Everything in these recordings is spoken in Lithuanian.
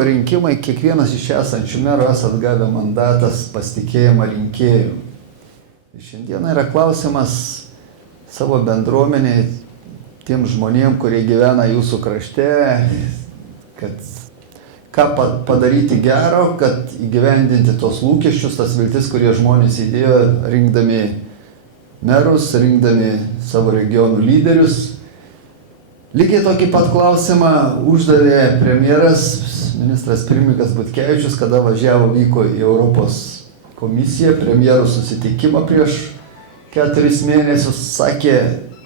vyko rinkimai, kiekvienas iš esančių merų esat gavę mandatas pasitikėjimą rinkėjų. Šiandieną yra klausimas savo bendruomeniai, tiem žmonėm, kurie gyvena jūsų krašte, kad ką padaryti gero, kad įgyvendinti tos lūkesčius, tas viltis, kurie žmonės įdėjo rinkdami merus, rinkdami savo regionų lyderius. Lygiai tokį pat klausimą uždavė premjeras, ministras pirmininkas Butkevičius, kada vyko į Europos komisiją, premjerų susitikimą prieš 4 mėnesius, sakė,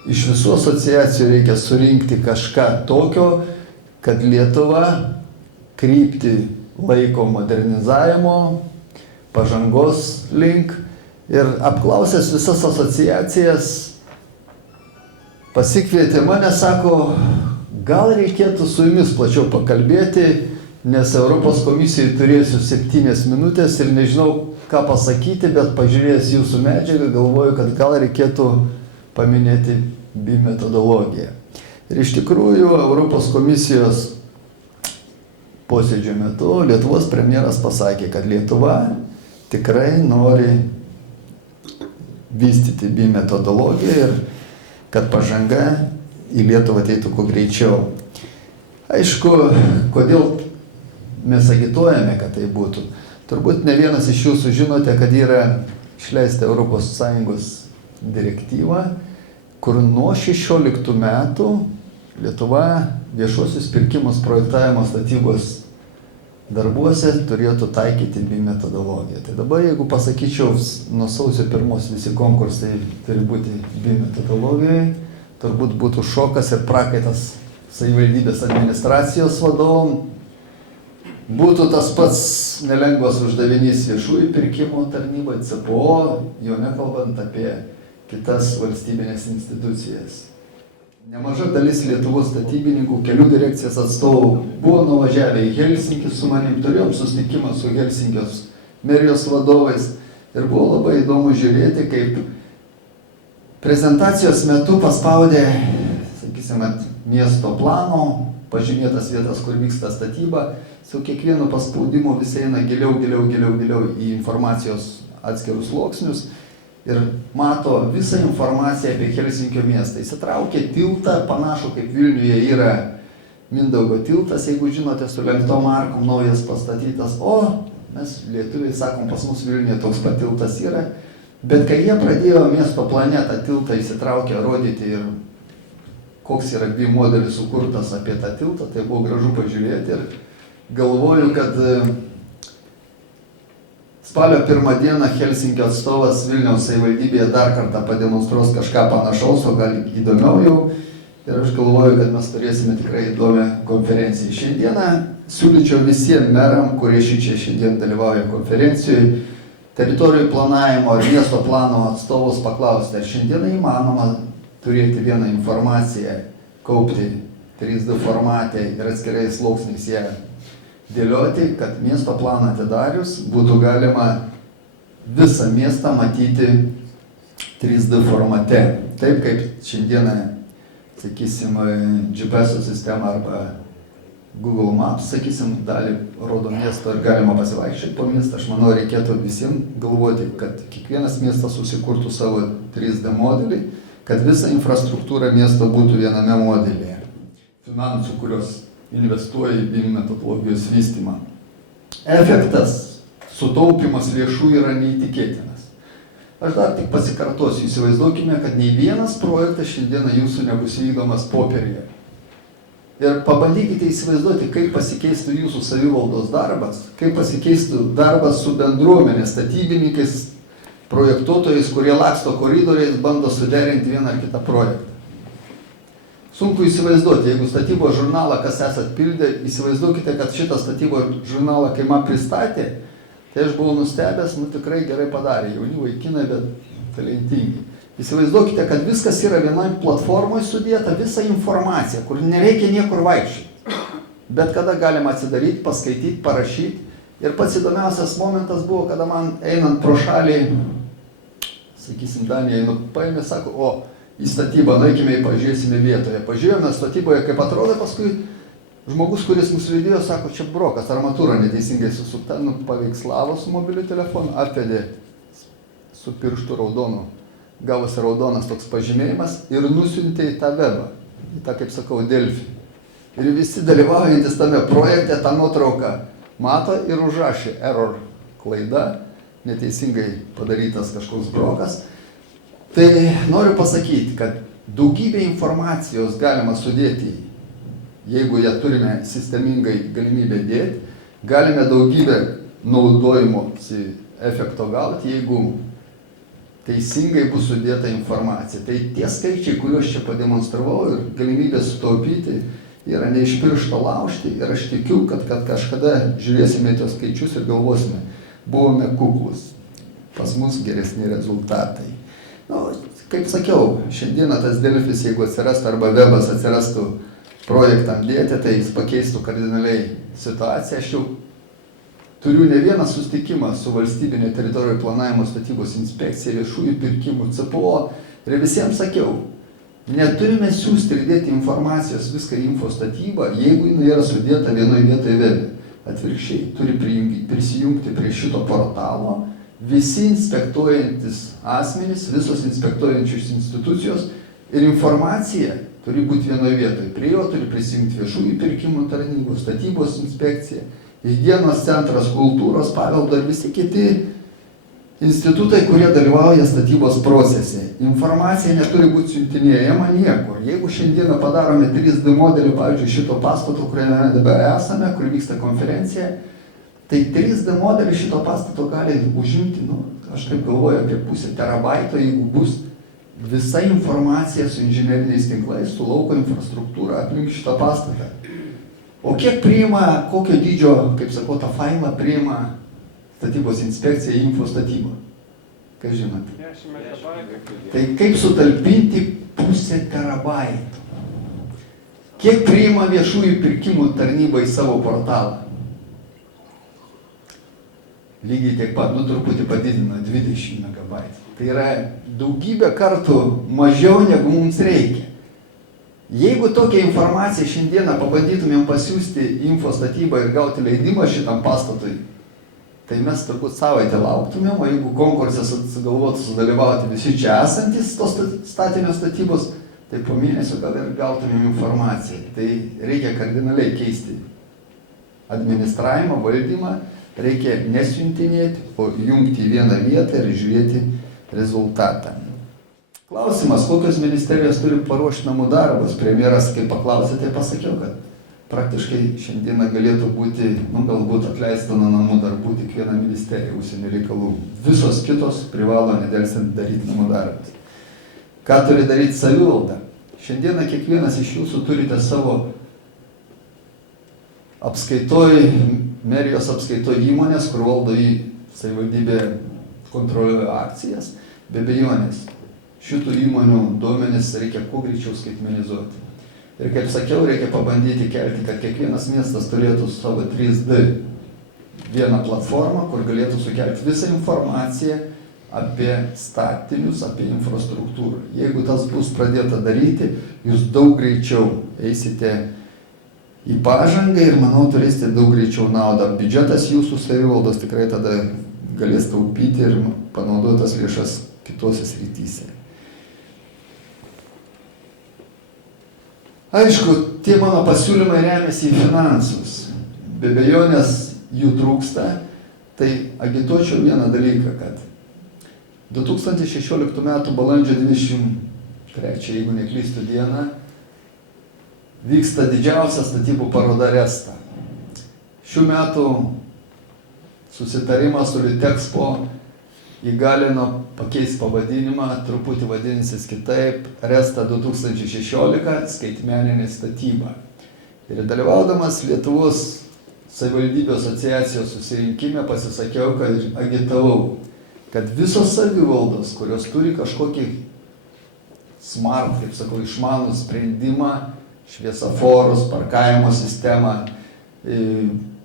iš visų asociacijų reikia surinkti kažką tokio, kad Lietuva krypti laiko modernizavimo, pažangos link, ir apklausęs visas asociacijas pasikvietė mane, sako, gal reikėtų su jumis plačiau pakalbėti, nes Europos komisijai turėsiu 7 minutės ir nežinau, ką pasakyti, bet pažiūrėjęs jūsų medžiagą, galvoju, kad gal reikėtų paminėti BIM metodologiją. Ir iš tikrųjų, Europos komisijos posėdžio metu Lietuvos premjeras pasakė, kad Lietuva tikrai nori vystyti BIM metodologiją ir kad pažanga į Lietuvą ateitų kuo greičiau. Aišku, kodėl mes agituojame, kad tai būtų. Turbūt ne vienas iš jūsų žinote, kad yra išleista ES direktyva, kur nuo 16 metų Lietuva viešuosius pirkimus projektavimo statybos darbuose turėtų taikyti BIM metodologiją. Tai dabar, jeigu pasakyčiau, nuo sausio 1 visi konkursai turi būti BIM metodologijai, turbūt būtų šokas ir prakaitas savivaldybės administracijos vadovom. Būtų tas pats nelengvas uždavinys viešųjų pirkimų tarnybai, CPO, jau nekalbant apie kitas valstybinės institucijas. Nemaža dalis Lietuvos statybininkų, kelių direkcijos atstovų buvo nuvažiavę į Helsinkį su manim, turėjom susitikimą su Helsinkijos merijos vadovais ir buvo labai įdomu žiūrėti, kaip prezentacijos metu paspaudė, sakysime, miesto plano, pažymėtas vietas, kur vyksta statyba, su kiekvienu paspaudimu visi eina giliau į informacijos atskirus sluoksnius ir mato visą informaciją apie Helsinkio miestą. Įsitraukė tiltą, panašu kaip Vilniuje yra Mindaugo tiltas, jeigu žinote, su lenktom arkom naujas pastatytas, o mes lietuviai sakom, pas mus Vilniuje toks pat tiltas yra, bet kai jie pradėjo miesto plane tą tiltą įsitraukę rodyti ir koks yra BIM modelis sukurtas apie tą tiltą, tai buvo gražu pažiūrėti ir galvoju, kad spalio 1 dieną Helsinkio atstovas Vilniaus savivaldybėje dar kartą pademonstruos kažką panašaus, o gal įdomiau jau. Ir aš galvoju, kad mes turėsime tikrai įdomią konferenciją. Šiandieną siūlyčiau visiems meram, kurie šiandien dalyvauja konferencijoje, teritorijų planavimo ir miesto plano atstovus paklausti, ar šiandieną įmanoma turėti vieną informaciją, kaupti 3D formate ir atskirais sluoksniais ją dėlioti, kad miesto planą atidarius būtų galima visą miestą matyti 3D formate. Taip kaip šiandieną, sakysim, GPS sistema arba Google Maps, sakysim, dalį rodo miesto ir galima pasivaikščioti po miestą. Aš manau, reikėtų visiems galvoti, kad kiekvienas miestas susikurtų savo 3D modelį, kad visa infrastruktūra miesto būtų viename modelyje. Finansų, kurios investuoja į BIM metodologijos vystymą. Efektas, sutaupimas lėšų yra neįtikėtinas. Aš dar tik pasikartosiu, įsivaizduokime, kad nei vienas projektas šiandieną jūsų nebus vykdomas popierėje. Ir pabandykite įsivaizduoti, kaip pasikeistų jūsų savivaldos darbas, kaip pasikeistų darbas su bendruomenė, statybininkais, projektuotojais, kurie laksto koridoriais, bando suderinti vieną ar kitą projektą. Sunku įsivaizduoti, jeigu statybos žurnalą, kas esat pildę, įsivaizduokite, kad šitą statybos žurnalą, kai man pristatė, tai aš buvau nustebęs, tikrai gerai padarė, jauni vaikinai, bet talentingi. Įsivaizduokite, kad viskas yra vienai platformoje sudėta, visa informacija, kur nereikia niekur vaikščioti. Bet kada galima atsidaryti, paskaityti, parašyti. Ir pats įdomiausias momentas buvo, kada man einant pro šalį, sakysim, Danija, paėmė, sako, o, į statybą, nueikime ir pažiūrėsime vietoje. Pažiūrėjome statyboje, kaip atrodo, paskui Žmogus, kuris mus lydėjo, sako, čia brokas, armatūra neteisingai susukta, paveikslavo su mobiliu telefonu, atvedė su pirštu raudonu, gavosi raudonas toks pažymėjimas ir nusiuntė į tą webą, į tą, kaip sakau, Delfį. Ir visi dalyvaujantis tame projekte tą nuotrauką mato ir užrašė error, klaida, neteisingai padarytas kažkoks brokas. Tai noriu pasakyti, kad daugybę informacijos galima sudėti, jeigu ją turime sistemingai galimybę dėti, galime daugybę naudojimo efekto gauti, jeigu teisingai bus sudėta informacija. Tai tie skaičiai, kuriuos čia pademonstravau ir galimybė sutaupyti, yra ne iš piršto laužti ir aš tikiu, kad kažkada žiūrėsime tos skaičius ir galvosime, buvome kuklus, pas mus geresni rezultatai. Kaip sakiau, šiandieną tas Delfis, jeigu atsirastų arba webas atsirastų projektam dėti, tai jis pakeistų kardinaliai situaciją. Aš jau turiu ne vieną susitikimą su valstybinė teritorijų planavimo statybos inspekcija, viešųjų pirkimų, CPO ir visiems sakiau, neturime siųsti ir dėti informacijos viską į info statybą, jeigu jinai yra sudėta vienoje vietoje webe. Atvirkščiai, turi prisijungti prie šito portalo visi inspektuojantis asmenys, visos inspektuojančios institucijos ir informacija turi būti vienoje vietoje. Prie jo turi prisijungti viešųjų pirkimų tarnybos, statybos inspekcija, higienos centras, kultūros paveldo ir visi kiti institutai, kurie dalyvauja statybos procese. Informacija neturi būti siuntinėjama niekur. Jeigu šiandieną padarome 3D modelį, pavyzdžiui, šito pastato, kuriame dabar esame, kur vyksta konferencija, tai 3D modelį šito pastato gali užimti, aš taip galvoju, apie pusę terabaito, jeigu bus visa informacija su inžineriniais tinklais, su lauko infrastruktūra aplink šitą pastatą. O kiek priima, kokio dydžio, kaip sakau, tą failą priima statybos inspekcija į info statybą? Ką žinot? Tai kaip sutalpinti pusę terabaito? Kiek priima viešųjų pirkimų tarnyba į savo portalą? Lygiai tiek pat, truputį padidino 20 megabaitų. Tai yra daugybę kartų mažiau negu mums reikia. Jeigu tokią informaciją šiandieną pabandytumėm pasiūsti info statybą ir gauti leidimą šitam pastatui, tai mes turbūt savaitę lauktumėm, o jeigu konkursas sugalvotų sudalyvauti visi čia esantis tos statinio statybos, tai po mėnesio gal ir gautumėm informaciją. Tai reikia kardinaliai keisti administravimą, valdymą, reikia nesiuntinėti, o jungti į vieną vietą ir žiūrėti rezultatą. Klausimas, kokios ministerijos turi paruošti namų darbus. Premjeras, kai paklausė, tai pasakiau, kad praktiškai šiandieną galėtų būti, galbūt atleista nuo namų darbų tik viena ministerija, užsienio reikalų. Visos kitos privalo nedelsiant daryti namų darbus. Ką turi daryti savivalda? Šiandieną kiekvienas iš jūsų turite savo apskaitoj, merijos apskaitoj įmonės, kur valdo į savivaldybė kontroliuoja akcijas, be abejonės. Šitų įmonių duomenis reikia kuo greičiau skaitmenizuoti. Ir kaip sakiau, reikia pabandyti kelti, kad kiekvienas miestas turėtų savo 3D vieną platformą, kur galėtų sukelti visą informaciją apie statinius, apie infrastruktūrą. Jeigu tas bus pradėta daryti, jūs daug greičiau eisite į pažangą ir, manau, turėsite daug greičiau naudą. Biudžetas jūsų savivaldos tikrai tada galės taupyti ir panaudotas lėšas kitose srityse. Aišku, tie mano pasiūlymai remiasi į finansus. Be abejonės jų trūksta, tai agituočiau vieną dalyką, kad 2016 m. balandžio 23, jeigu neklystu dieną, vyksta didžiausia statybų paroda Resta. Šių metų susitarimas su Litexpo įgalino pakeisti pavadinimą, truputį vadinsis kitaip, Resta 2016 skaitmeninė statyba. Ir dalyvaudamas Lietuvos savivaldybių asociacijos susirinkime pasisakiau, kad agitavau, kad visos savivaldos, kurios turi kažkokį smart, kaip sakau, išmanų sprendimą, šviesoforus, parkavimo sistemą,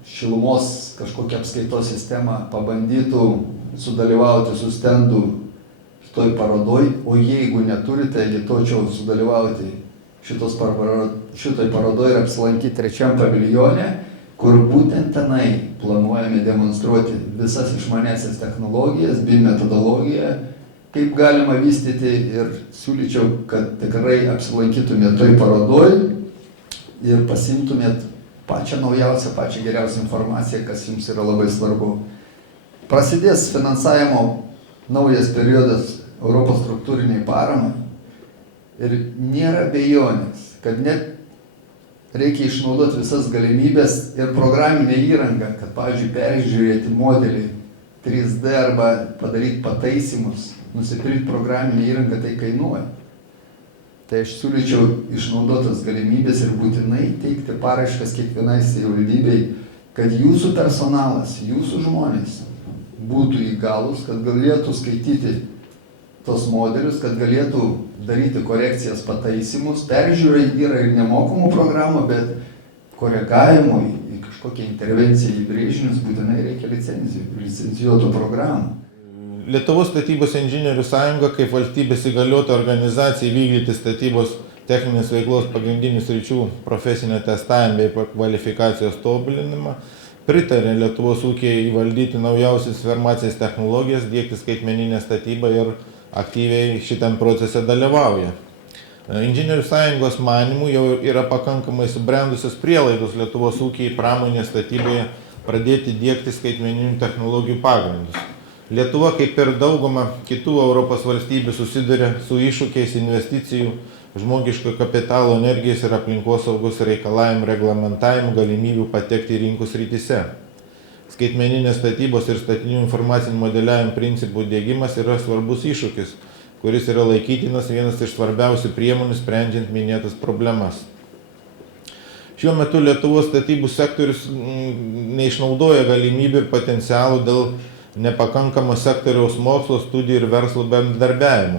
šilumos kažkokią apskaitos sistemą, pabandytų sudalyvauti su stendu toj parodoj, o jeigu neturite, agituočiau sudalyvauti šitoj parodoje ir apsilankyti trečiam paviljone, kur būtent tenai planuojame demonstruoti visas išmanesias technologijas, BIM metodologiją, kaip galima vystyti ir siūlyčiau, kad tikrai apsilankytumėt toj parodoj ir pasimtumėt pačią naujausią, pačią geriausią informaciją, kas jums yra labai svarbu. Prasidės finansavimo naujas periodas Europos struktūriniai paramai ir nėra abejonės, kad net reikia išnaudoti visas galimybės ir programinę įrangą, kad, pavyzdžiui, peržiūrėti modelį 3D arba padaryti pataisymus, nusipirkti programinę įrangą, tai kainuoja. Tai aš siūlyčiau išnaudotas galimybės ir būtinai teikti paraiškas kiekvienai savivaldybei, kad jūsų personalas, jūsų žmonės būtų įgalūs, kad galėtų skaityti tos modelius, kad galėtų daryti korekcijas, pataisymus. Peržiūrai yra ir nemokamų programų, bet koregavimui, į kažkokią intervenciją į brėžinius būtinai reikia licencijuotų programų. Lietuvos statybos inžinierių sąjunga kaip valstybės įgaliota organizacija vykdyti statybos techninės veiklos pagrindinių sričių profesinio testavimą bei kvalifikacijos tobulinimą pritarė Lietuvos ūkiai įvaldyti naujausias informacinės technologijas, diegti skaitmeninę statybą ir aktyviai šitam procese dalyvauja. Inžinierių sąjungos manymų jau yra pakankamai subrendusios prielaidos Lietuvos ūkiai pramonės statyboje pradėti diegti skaitmeninių technologijų pagrindus. Lietuva, kaip ir dauguma kitų Europos valstybių, susiduria su iššūkiais investicijų, žmogiško kapitalo, energijos ir aplinkosaugos reikalavimų reglamentavimų galimybių patekti į rinkų srityse. Skaitmeninės statybos ir statinių informacinio modeliavimo principų diegimas yra svarbus iššūkis, kuris yra laikytinas vienas iš svarbiausių priemonių sprendžiant minėtas problemas. Šiuo metu Lietuvos statybų sektorius neišnaudoja galimybių ir potencialų dėl nepakankamo sektoriaus mokslo, studijų ir verslo bendradarbiavimo.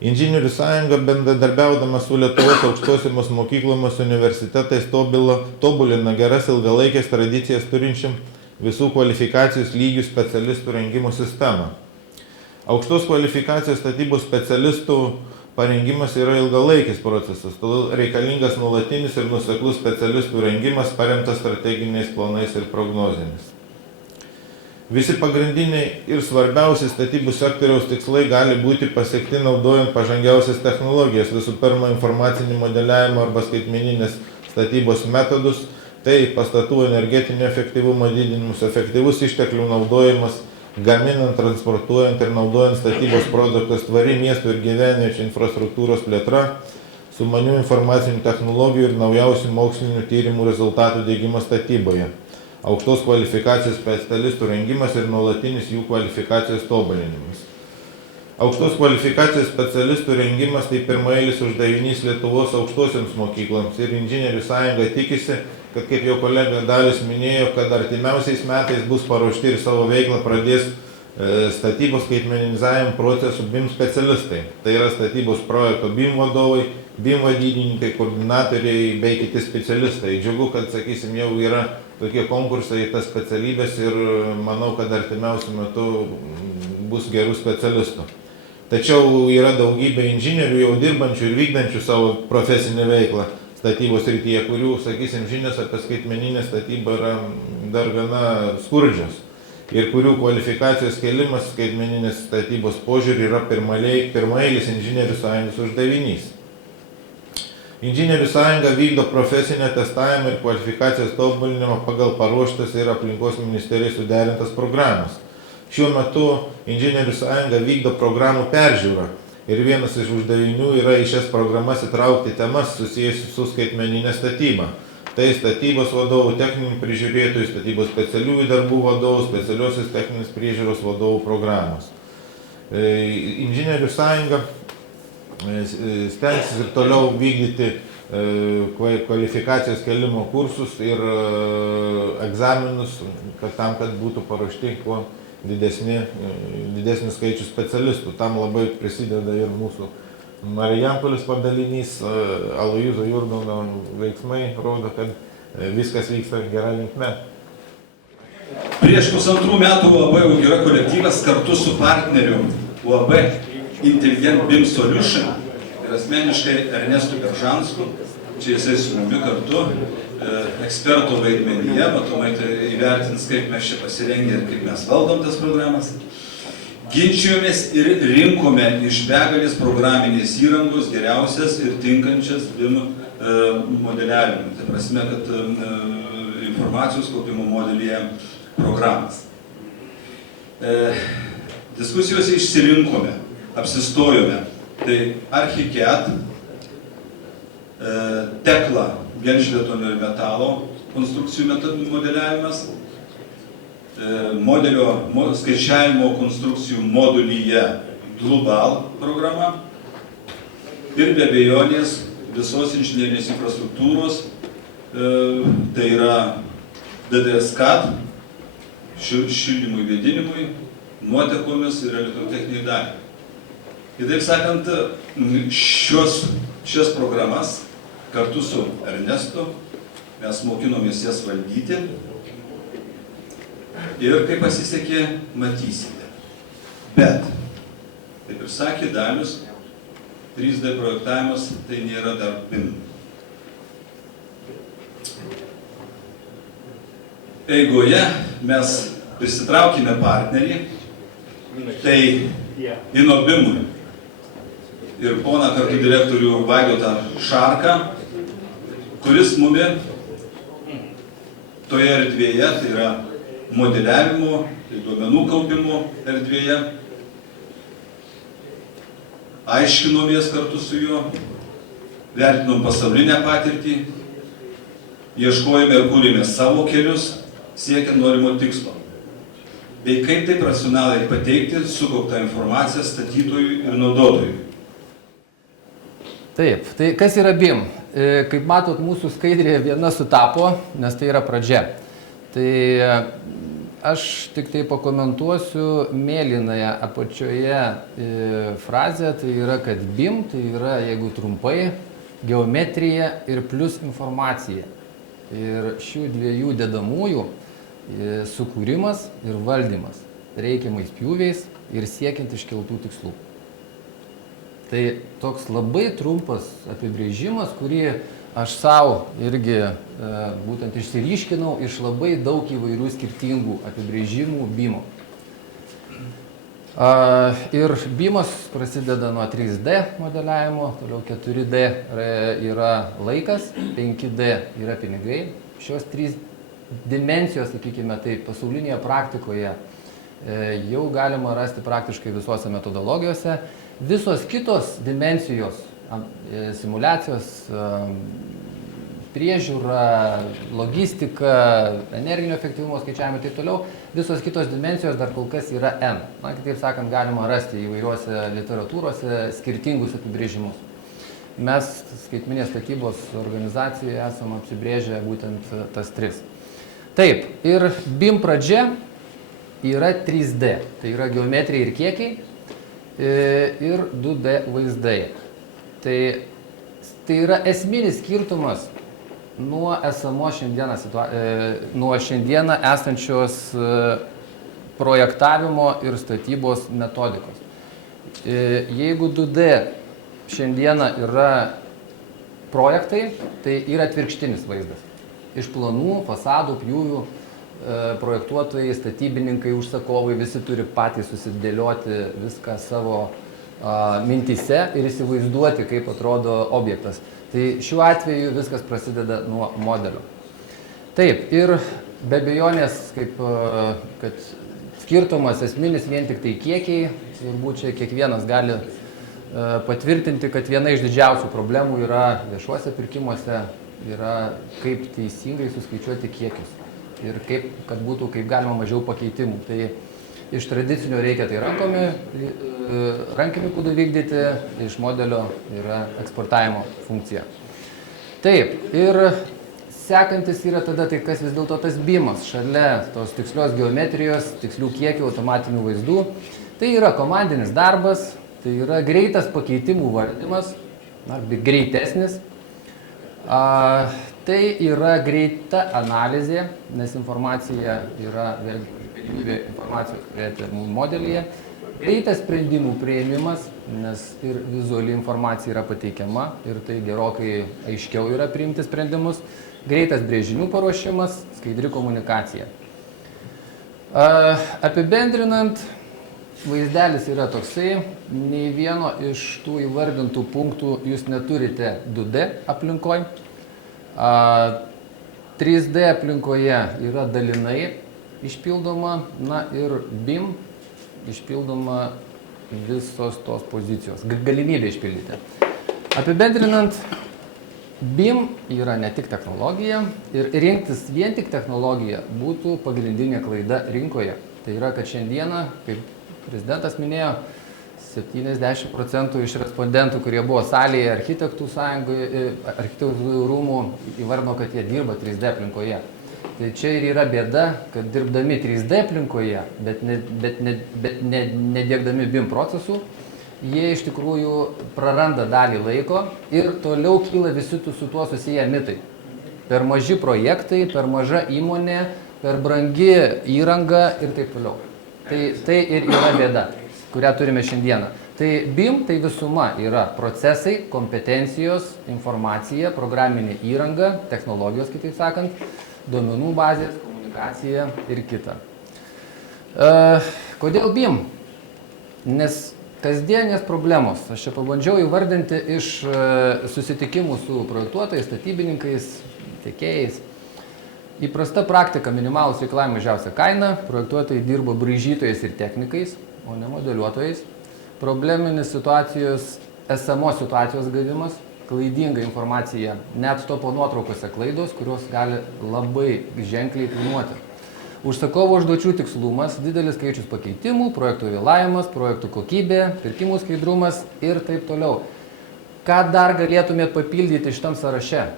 Inžinierių sąjunga bendradarbiaudama su Lietuvos aukštosiomis mokyklomis universitetais tobulina geras ilgalaikės tradicijas turinčiam visų kvalifikacijos lygių specialistų rengimo sistemą. Aukštos kvalifikacijos statybos specialistų parengimas yra ilgalaikis procesas, todėl reikalingas nuolatinis ir nuoseklus specialistų rengimas paremtas strateginiais planais ir prognozėmis. Visi pagrindiniai ir svarbiausi statybų sektoriaus tikslai gali būti pasiekti naudojant pažangiausias technologijas, visų pirma informacinį modeliavimą arba skaitmeninės statybos metodus, tai pastatų energetinio efektyvumo didinimas, efektyvus išteklių naudojimas, gaminant, transportuojant ir naudojant statybos produktus, tvari miestų ir gyvenviečių infrastruktūros plėtra, sumanių informacinių technologijų ir naujausių mokslinių tyrimų rezultatų diegimas statyboje. Aukštos kvalifikacijos specialistų rengimas ir nuolatinis jų kvalifikacijos tobulinimas. Aukštos kvalifikacijos specialistų rengimas tai pirmaeilis uždavinys Lietuvos aukštosioms mokykloms ir inžinierių sąjunga tikisi, kad kaip jau kolega Dalius minėjo, kad artimiausiais metais bus paruošti ir savo veiklą pradės statybos skaitmenizavimo procesų BIM specialistai. Tai yra statybos projekto BIM vadovai, BIM vadybininkai, koordinatoriai bei kiti specialistai. Džiugu, kad, sakysim, jau yra tokie konkursai į tas specialybės ir manau, kad artimiausiu metu bus gerų specialistų. Tačiau yra daugybė inžinierių jau dirbančių ir vykdančių savo profesinę veiklą statybos srityje, kurių, sakysim, žinios apie skaitmeninę statybą yra dar gana skurdžios ir kurių kvalifikacijos kėlimas skaitmeninės statybos požiūrį yra pirmaeilis inžinierių sąjungos uždavinys. Inžinierių sąjunga vykdo profesinę testavimą ir kvalifikacijos tobulinimą pagal paruoštas ir aplinkos ministerijai suderintas programas. Šiuo metu inžinierių sąjunga vykdo programų peržiūrą ir vienas iš uždavinių yra į šias programas įtraukti temas susijusius su skaitmeninė statyba. Tai statybos vadovų, techninių prižiūrėtojų, statybos specialiųjų darbų vadovų, specialiosios techninės priežiūros vadovų programos. Inžinierių sąjunga stengsis ir toliau vykdyti kvalifikacijos kėlimo kursus ir egzaminus, tam, kad būtų paruošti kuo didesnis skaičius specialistų. Tam labai prisideda ir mūsų Marijampolės padalinys, Aloyzo Jurgano veiksmai rodo, kad viskas vyksta gera linkme. Prieš pusantrų metų UAB Augira kolektyvas kartu su partneriu UAB Intelligent BIM Solution Ir asmeniškai Ernestu Beržansku, čia jisai su mumis kartu, eksperto vaidmenyje, matomai tai įvertins, kaip mes čia pasirengę ir kaip mes valdom tas programas. Ginčijomės ir rinkome iš begalės programinės įrangos geriausias ir tinkančias BIM modeliavimui. Tai prasme, kad informacijos kaupimo modelyje programas. Diskusijose išsirinkome, apsistojome. Tai Archiket, Tekla, gelžbetonio ir metalo konstrukcijų modeliavimas, modelio skaičiavimo konstrukcijų modulyje Global programa ir be abejonės visos inžinerinės infrastruktūros, tai yra DDS-CAD, šildymui, vėdinimui, nuotekomis ir elektrotechniniai daliai. Kitaip sakant, šias programas kartu su Ernestu mes mokinomės jas valdyti ir kaip pasisekė, matysite. Bet, kaip ir sakė Dalius, 3D projektavimas tai nėra dar BIM. Eigoje mes prisitraukime partnerį, tai InnoBIM-ui ir poną kartu direktorių Vaidotą Šarką, kuris mumi toje erdvėje, tai yra modeliavimo, tai duomenų kaupimo erdvėje, aiškinomės kartu su juo, vertinom pasaulinę patirtį, ieškojome ir kūrėme savo kelius, siekiant norimo tikslo. Bei kaip taip racionaliai pateikti sukauptą informaciją statytojui ir naudotojui. Taip, tai kas yra BIM? Kaip matot, mūsų skaidrėje viena sutapo, nes tai yra pradžia. Tai aš tik tai pakomentuosiu mėlynąją apačioje frazę, tai yra, kad BIM, tai yra, jeigu trumpai, geometrija ir plus informacija. Ir šių dviejų dedamųjų sukūrimas ir valdymas reikiamais pjūviais ir siekiant iškeltų tikslų. Tai toks labai trumpas apibrėžimas, kurį aš savo irgi būtent išsiryškinau iš labai daug įvairių skirtingų apibrėžimų BIM-o. Ir BIM-as prasideda nuo 3D modeliavimo, toliau 4D yra laikas, 5D yra pinigai. Šios trys dimensijos, sakykime, tai pasaulinėje praktikoje jau galima rasti praktiškai visose metodologijose. Visos kitos dimensijos, simuliacijos, priežiūra, logistika, energinio efektyvumo skaičiavimai ir taip toliau, visos kitos dimensijos dar kol kas yra N. Na, kitaip sakant, galima rasti įvairiuose literatūrose skirtingus apibrėžimus. Mes skaitminės statybos organizacijoje esame apsibrėžę būtent tas tris. Taip, ir BIM pradžia yra 3D, tai yra geometrija ir kiekiai ir 2D vaizdai. Tai yra esminis skirtumas nuo šiandieną esančios projektavimo ir statybos metodikos. Jeigu 2D šiandieną yra projektai, tai yra atvirkštinis vaizdas. Iš planų, fasadų, pjūvių projektuotojai, statybininkai, užsakovai visi turi patys susidėlioti viską savo mintyse ir įsivaizduoti, kaip atrodo objektas. Tai šiuo atveju viskas prasideda nuo modelio. Taip, ir be abejonės, kad skirtumas esminis vien tik tai kiekiai, turbūt čia kiekvienas gali patvirtinti, kad viena iš didžiausių problemų yra viešuose pirkimuose, yra kaip teisingai suskaičiuoti kiekius ir kad būtų kaip galima mažiau pakeitimų. Tai iš tradicinio reikia tai rankiniu būdu vykdyti, iš modelio yra eksportavimo funkcija. Taip, ir sekantis yra tada tai, kas vis dėlto tas BIM-as, šalia tos tikslios geometrijos, tikslių kiekių, automatinių vaizdų. Tai yra komandinis darbas, tai yra greitas pakeitimų valdymas, arba greitesnis. Tai yra greita analizė, nes informacija yra galimybė informacijos turėti modelyje. Greitas sprendimų prieimimas, nes ir vizuali informacija yra pateikiama ir tai gerokai aiškiau yra priimti sprendimus. Greitas brėžinių paruošimas, skaidri komunikacija. Apibendrinant, vaizdelis yra toksai, nei vieno iš tų įvardintų punktų jūs neturite 2D aplinkoje. 3D aplinkoje yra dalinai išpildoma, na ir BIM išpildoma visos tos pozicijos, galimybė išpildyti. Apibendrinant, BIM yra ne tik technologija ir rinktis vien tik technologiją būtų pagrindinė klaida rinkoje. Tai yra, kad šiandieną, kaip prezidentas minėjo, 70% iš respondentų, kurie buvo salėje architektų sąjungoje, architektų rūmų, įvardino, kad jie dirba 3D aplinkoje. Tai čia ir yra bėda, kad dirbdami 3D aplinkoje, bet nediegdami BIM procesų, jie iš tikrųjų praranda dalį laiko ir toliau kyla visi su tuo susiję mitai. Per maži projektai, per maža įmonė, per brangi įranga ir taip toliau. Tai ir yra bėda, kurią turime šiandieną. Tai BIM tai visuma yra procesai, kompetencijos, informacija, programinė įranga, technologijos, kitaip sakant, duomenų bazės, komunikacija ir kita. Kodėl BIM? Nes kasdienės problemos, aš čia pabandžiau įvardinti iš susitikimų su projektuotojais, statybininkais, tiekėjais. Įprasta praktika, minimalūs reikalavimai, mažiausia kaina, projektuotojai dirbo braižytojais ir technikais, o ne modeliuotojais. Probleminis situacijos, esamos situacijos gavimas, klaidinga informacija, net topo nuotraukose klaidos, kurios gali labai ženkliai kainuoti. Užsakovo užduočių tikslumas, didelis skaičius pakeitimų, projektų vėlavimas, projektų kokybė, pirkimų skaidrumas ir taip toliau. Ką dar galėtumėt papildyti šitam sąraše?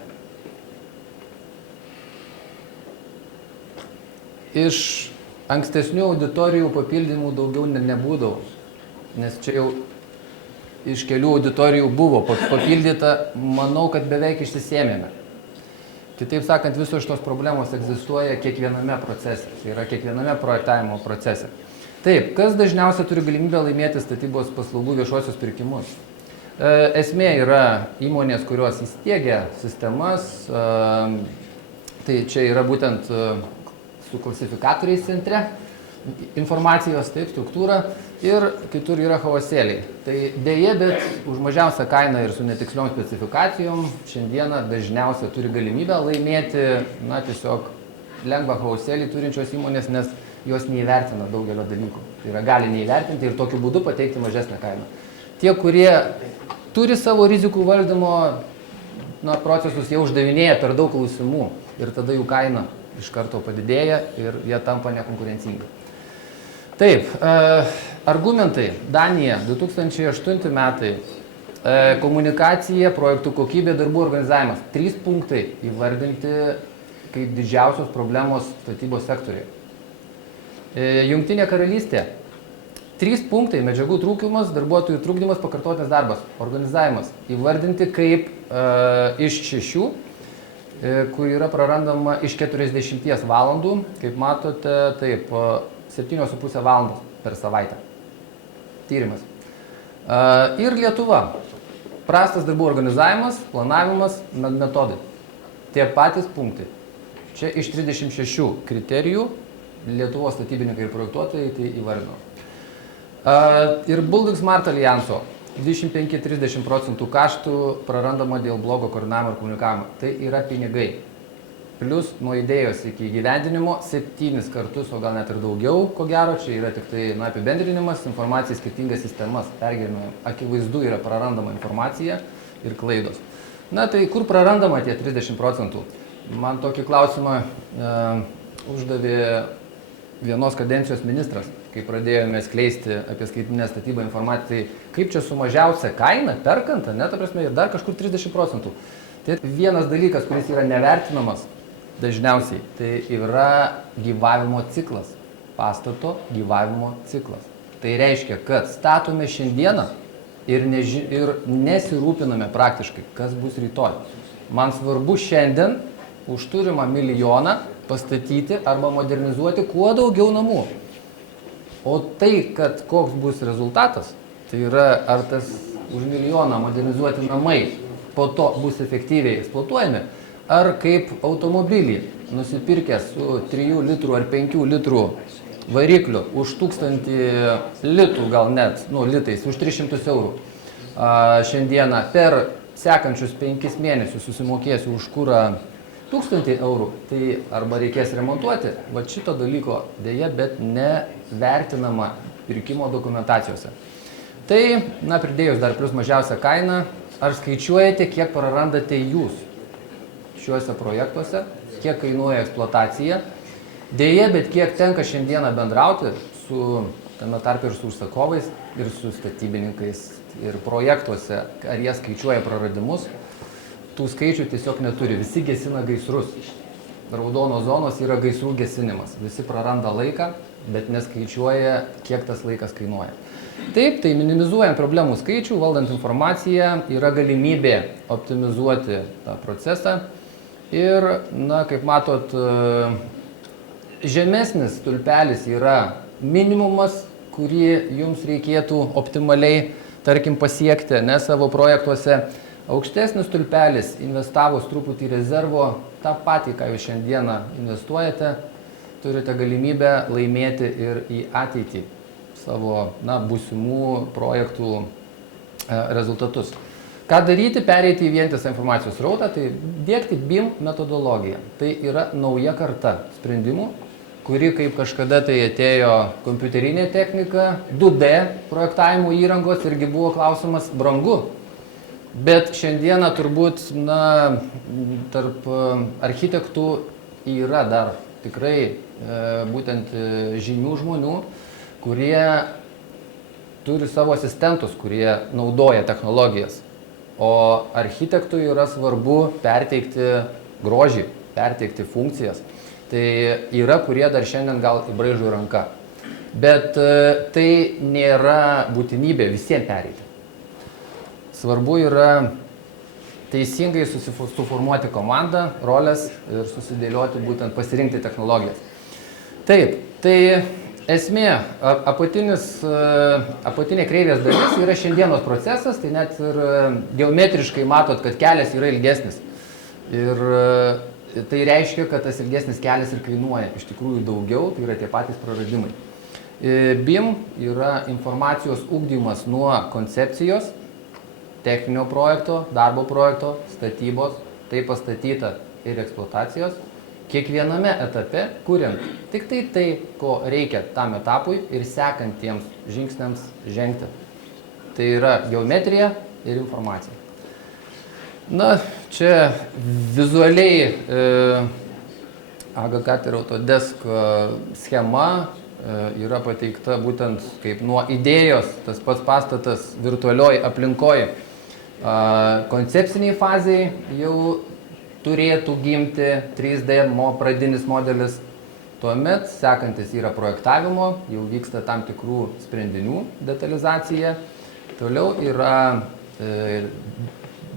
Iš ankstesnių auditorijų papildymų daugiau nebūdavo, nes čia jau iš kelių auditorijų buvo papildyta, manau, kad beveik išsisėmėme. Kitaip sakant, visos šitos problemos egzistuoja kiekviename procese, tai yra kiekviename projektavimo procese. Taip, kas dažniausiai turi galimybę laimėti statybos paslaugų viešuosius pirkimus? Esmė yra įmonės, kurios įstiegia sistemas, tai čia yra būtent su klasifikatoriais centre, informacijos, taip, struktūra ir kitur yra chaosėliai. Tai dėja, bet už mažiausią kainą ir su netiksliom specifikacijom šiandieną dažniausiai turi galimybę laimėti, na, tiesiog lengvą chaosėlį turinčios įmonės, nes jos neįvertina daugelio dalykų. Tai yra gali neįvertinti ir tokiu būdu pateikti mažesnę kainą. Tie, kurie turi savo rizikų valdymo procesus, jie uždavinėja per daug klausimų ir tada jų kaina iš karto padidėja ir jie tampa nekonkurencingi. Taip, argumentai. Danija, 2008 metai. Komunikacija, projektų kokybė, darbų organizavimas. 3 punktai įvardinti kaip didžiausios problemos statybos sektoriuje. Jungtinė karalystė. 3 punktai - medžiagų trūkumas, darbuotojų trukdymas, pakartotinis darbas. Organizavimas. Įvardinti kaip iš 6, kur yra prarandama iš 40 valandų. Kaip matote, taip, 7,5 valandos per savaitę. Tyrimas. Ir Lietuva. Prastas darbų organizavimas, planavimas, metodai. Tie patys punktai. Čia iš 36 kriterijų Lietuvos statybininkai ir projektuotojai tai įvardino. Ir Building Smart Allianso 25-30% kaštų prarandama dėl blogo koordinavimo ir komunikavimo. Tai yra pinigai. Plius nuo idėjos iki įgyvendinimo 7 kartus, o gal net ir daugiau, ko gero, čia yra tik tai apibendrinimas, informacija į skirtingas sistemas, pergyvenimai, akivaizdu yra prarandama informacija ir klaidos. Na tai kur prarandama tie 30%? Man tokį klausimą uždavė vienos kadencijos ministras, kai pradėjome skleisti apie skaitmeninę statybą informaciją, tai kaip čia su mažiausia kaina, perkant, ne, ta prasme, ir dar kažkur 30%. Tai vienas dalykas, kuris yra nevertinamas dažniausiai, tai yra gyvavimo ciklas, pastato gyvavimo ciklas. Tai reiškia, kad statome šiandieną ir nesirūpiname praktiškai, kas bus rytoj. Man svarbu šiandien už turimą milijoną pastatyti arba modernizuoti kuo daugiau namų. O tai, kad koks bus rezultatas, tai yra ar tas už milijoną modernizuoti namai po to bus efektyviai eksploatuojami, ar kaip automobilį nusipirkęs su 3 litrų ar 5 litrų varikliu už 1000 litų, gal net, litais, už 300 eurų. Šiandieną per sekančius 5 mėnesius susimokėsiu už kurą 1000 eurų, tai arba reikės remontuoti, va šito dalyko dėja, bet nevertinama pirkimo dokumentacijose. Tai, pridėjus dar plus mažiausią kainą, ar skaičiuojate, kiek prarandate jūs šiuose projektuose, kiek kainuoja eksploatacija? Dėja, bet kiek tenka šiandieną bendrauti su, tame tarpe ir su užsakovais, ir su statybininkais, ir projektuose, ar jie skaičiuoja praradimus, tų skaičių tiesiog neturi. Visi gesina gaisrus. Raudonos zonos yra gaisrų gesinimas. Visi praranda laiką, bet neskaičiuoja, kiek tas laikas kainuoja. Taip, tai minimizuojant problemų skaičių, valdant informaciją, yra galimybė optimizuoti tą procesą. Ir, kaip matot, žemesnis stulpelis yra minimumas, kurį jums reikėtų optimaliai, tarkim, pasiekti, savo projektuose. Aukštesnis stulpelis, investavus truputį rezervo, tą patį, ką jūs šiandieną investuojate, turite galimybę laimėti ir į ateitį savo būsimų projektų rezultatus. Ką daryti? Pereiti į vientisą informacijos srautą, tai dėkti BIM metodologiją. Tai yra nauja karta sprendimų, kuri kaip kažkada tai atėjo kompiuterinė technika, 2D projektavimo įrangos, irgi buvo klausimas brangu. Bet šiandieną turbūt, tarp architektų yra dar tikrai būtent žymių žmonių, kurie turi savo asistentus, kurie naudoja technologijas. O architektui yra svarbu perteikti grožį, perteikti funkcijas. Tai yra, kurie dar šiandien gal įbraižo ranką. Bet tai nėra būtinybė visiems pereiti. Svarbu yra teisingai suformuoti komandą, rolės ir susidėlioti, būtent pasirinkti technologijas. Taip, tai esmė, apatinė kreivės dalis yra šiandienos procesas, tai net ir geometriškai matot, kad kelias yra ilgesnis. Ir tai reiškia, kad tas ilgesnis kelias ir kainuoja iš tikrųjų daugiau, tai yra tie patys praradimai. BIM yra informacijos ugdymas nuo koncepcijos, techninio projekto, darbo projekto, statybos, tai pastatyta ir eksploatacijos, kiekviename etape, kuriant tik tai, ko reikia tam etapui ir sekantiems žingsniams žengti. Tai yra geometrija ir informacija. Čia vizualiai AutoCAD ir Autodesk schema yra pateikta būtent kaip nuo idėjos, tas pats pastatas virtualioj aplinkoj. Koncepciniai fazai jau turėtų gimti 3D pradinis modelis. Tuomet sekantis yra projektavimo, jau vyksta tam tikrų sprendinių detalizacija. Toliau yra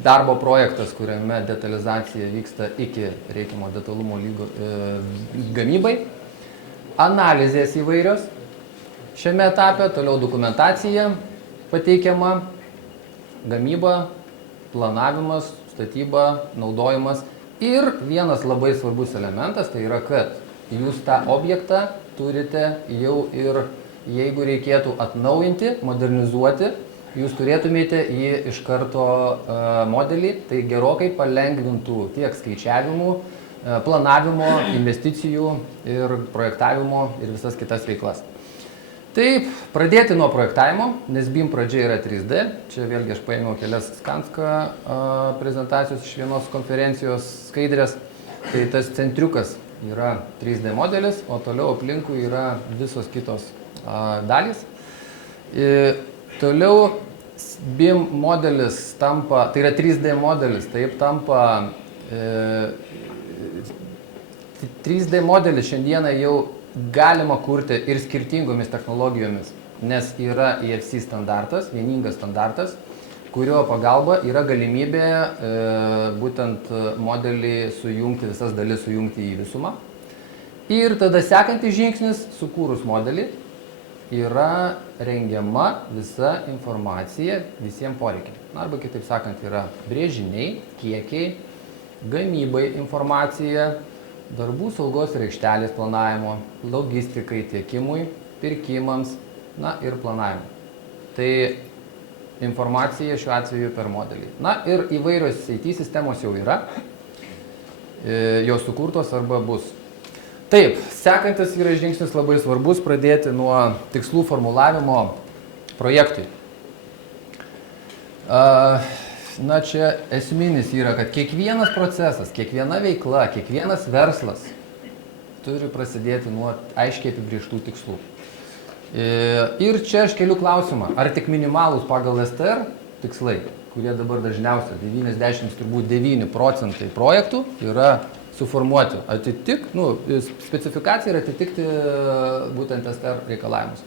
darbo projektas, kuriame detalizacija vyksta iki reikiamo detalumo lygio gamybai. Analizės įvairios šiame etape, toliau dokumentacija pateikiama, gamyba, planavimas, statyba, naudojimas. Ir vienas labai svarbus elementas, tai yra, kad jūs tą objektą turite jau ir, jeigu reikėtų atnaujinti, modernizuoti, jūs turėtumėte jį iš karto modelį, tai gerokai palengvintų tiek skaičiavimų, planavimo, investicijų ir projektavimo ir visas kitas veiklas. Taip, pradėti nuo projektavimo, nes BIM pradžia yra 3D. Čia vėlgi aš paėmiau kelias Skanska prezentacijos iš vienos konferencijos skaidrės. Tai tas centriukas yra 3D modelis, o toliau aplinkui yra visos kitos dalys. Toliau BIM modelis tampa, tai yra 3D modelis, taip tampa 3D modelis šiandieną jau galima kurti ir skirtingomis technologijomis, nes yra IFC standartas, vieningas standartas, kurio pagalba yra galimybė būtent modelį sujungti, visas dalis sujungti į visumą. Ir tada sekantis žingsnis, sukūrus modelį, yra rengiama visa informacija visiems poreikiams. Arba kitaip sakant, yra brėžiniai, kiekiai, gamybai informacija, darbų saugos ir aikštelės planavimo, logistikai, tiekimui, pirkimams, na ir planavimui. Tai informacija šiuo atveju per modelį. Na ir įvairios IT sistemos jau yra, jos sukurtos arba bus. Taip, sekantis yra žingsnis labai svarbus pradėti nuo tikslų formulavimo projektui. Na čia esminis yra, kad kiekvienas procesas, kiekviena veikla, kiekvienas verslas turi prasidėti nuo aiškiai apibrėžtų tikslų. Ir čia aš keliu klausimą, ar tik minimalūs pagal STR tikslai, kurie dabar dažniausiai 99% projektų yra suformuoti, specifikaciją ir atitikti būtent STR reikalavimus.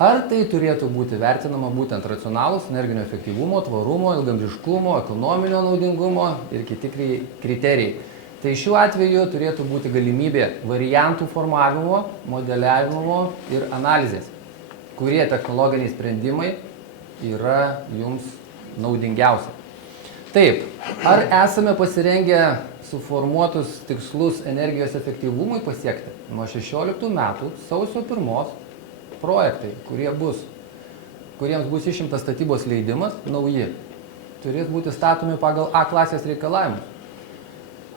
Ar tai turėtų būti vertinama būtent racionalus, energinio efektyvumo, tvarumo, ilgamžiškumo, ekonominio naudingumo ir kiti kriterijai. Tai šiuo atveju turėtų būti galimybė variantų formavimo, modeliavimo ir analizės, kurie technologiniai sprendimai yra jums naudingiausi. Taip, ar esame pasirengę suformuotus tikslus energijos efektyvumui pasiekti? Nuo 16 metų sausio 1 projektai, kuriems bus išimtas statybos leidimas, nauji, turės būti statomi pagal A klasės reikalavimus.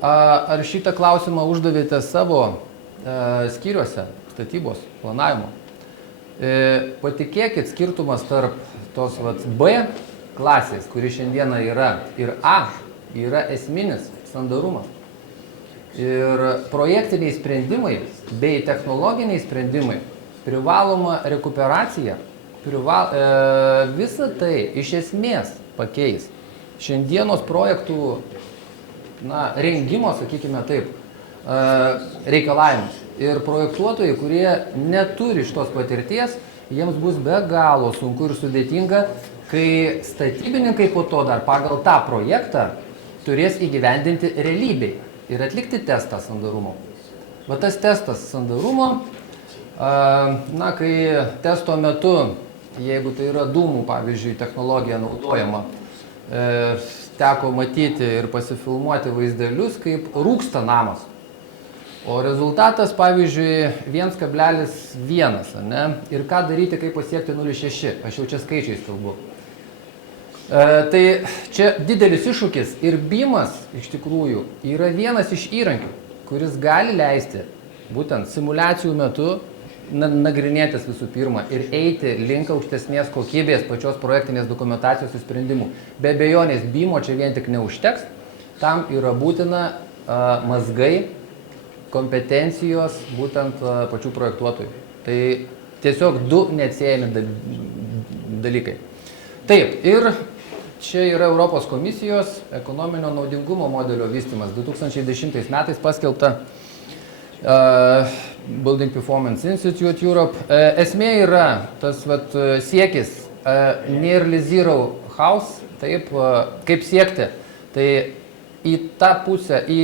Ar šitą klausimą uždavėte savo skyriuose statybos planavimo? Patikėkit, skirtumas tarp tos B klasės, kuri šiandieną yra, ir A, yra esminis sandarumas. Ir projektiniai sprendimai bei technologiniai sprendimai, privaloma rekuperacija, visą tai iš esmės pakeis šiandienos projektų rengimo, sakykime taip, reikalavimus. Ir projektuotojai, kurie neturi šitos patirties, jiems bus be galo sunku ir sudėtinga, kai statybininkai po to dar pagal tą projektą turės įgyvendinti realybei ir atlikti testą sandarumo. Va tas testas sandarumo, kai testo metu, jeigu tai yra dūmų, pavyzdžiui, technologija naudojama, teko matyti ir pasifilmuoti vaizdelius, kaip rūksta namas. O rezultatas, pavyzdžiui, 1,1, ne? Ir ką daryti, kaip pasiekti 0,6, aš jau čia skaičiais kalbu. Tai čia didelis iššūkis ir BIM-as iš tikrųjų yra vienas iš įrankių, kuris gali leisti būtent simuliacijų metu nagrinėtis visų pirma ir eiti link aukštesnės kokybės pačios projektinės dokumentacijos ir sprendimų. Be abejonės BIM-o čia vien tik neužteks, tam yra būtina mazgai, kompetencijos būtent pačių projektuotojų. Tai tiesiog du neatsiejami dalykai. Taip, ir čia yra Europos komisijos ekonominio naudingumo modelio vystymas. 2010 metais paskelbta Building Performance Institute Europe. Esmė yra tas siekis nearly zero house, taip, kaip siekti. Tai į tą pusę, į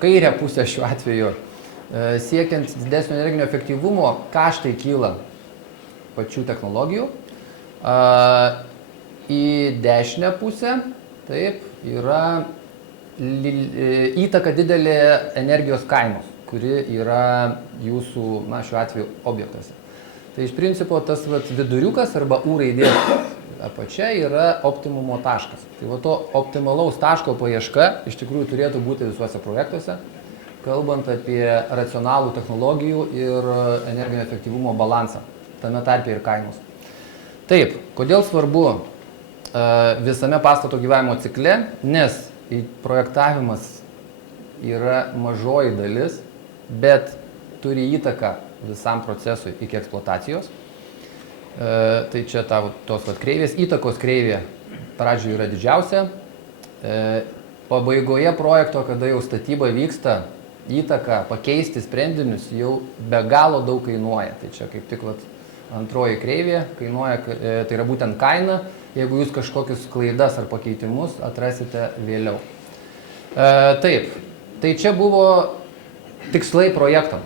kairę pusę šiuo atveju, siekiant didesnio energinio efektyvumo, kaštai kyla pačių technologijų. Į dešinę pusę, taip, yra įtaka didelė energijos kainos, kuri yra jūsų, šiuo atveju, objektuose. Tai iš principo tas viduriukas arba U raidės apačia yra optimumo taškas. Tai to optimalaus taško paieška iš tikrųjų turėtų būti visuose projektuose, kalbant apie racionalų technologijų ir energinio efektyvumo balansą, tame tarpe ir kainos. Taip, kodėl svarbu visame pastato gyvavimo cikle, nes projektavimas yra mažoji dalis, bet turi įtaką visam procesui iki eksploatacijos. Tai čia tos kreivės, įtakos kreivė pradžioje yra didžiausia. Pabaigoje projekto, kada jau statyba vyksta, įtaka pakeisti sprendinius jau be galo daug kainuoja. Tai čia kaip tik antroji kreivė kainuoja, tai yra būtent kaina, jeigu jūs kažkokius klaidas ar pakeitimus atrasite vėliau. Taip, tai čia buvo tikslai projektam.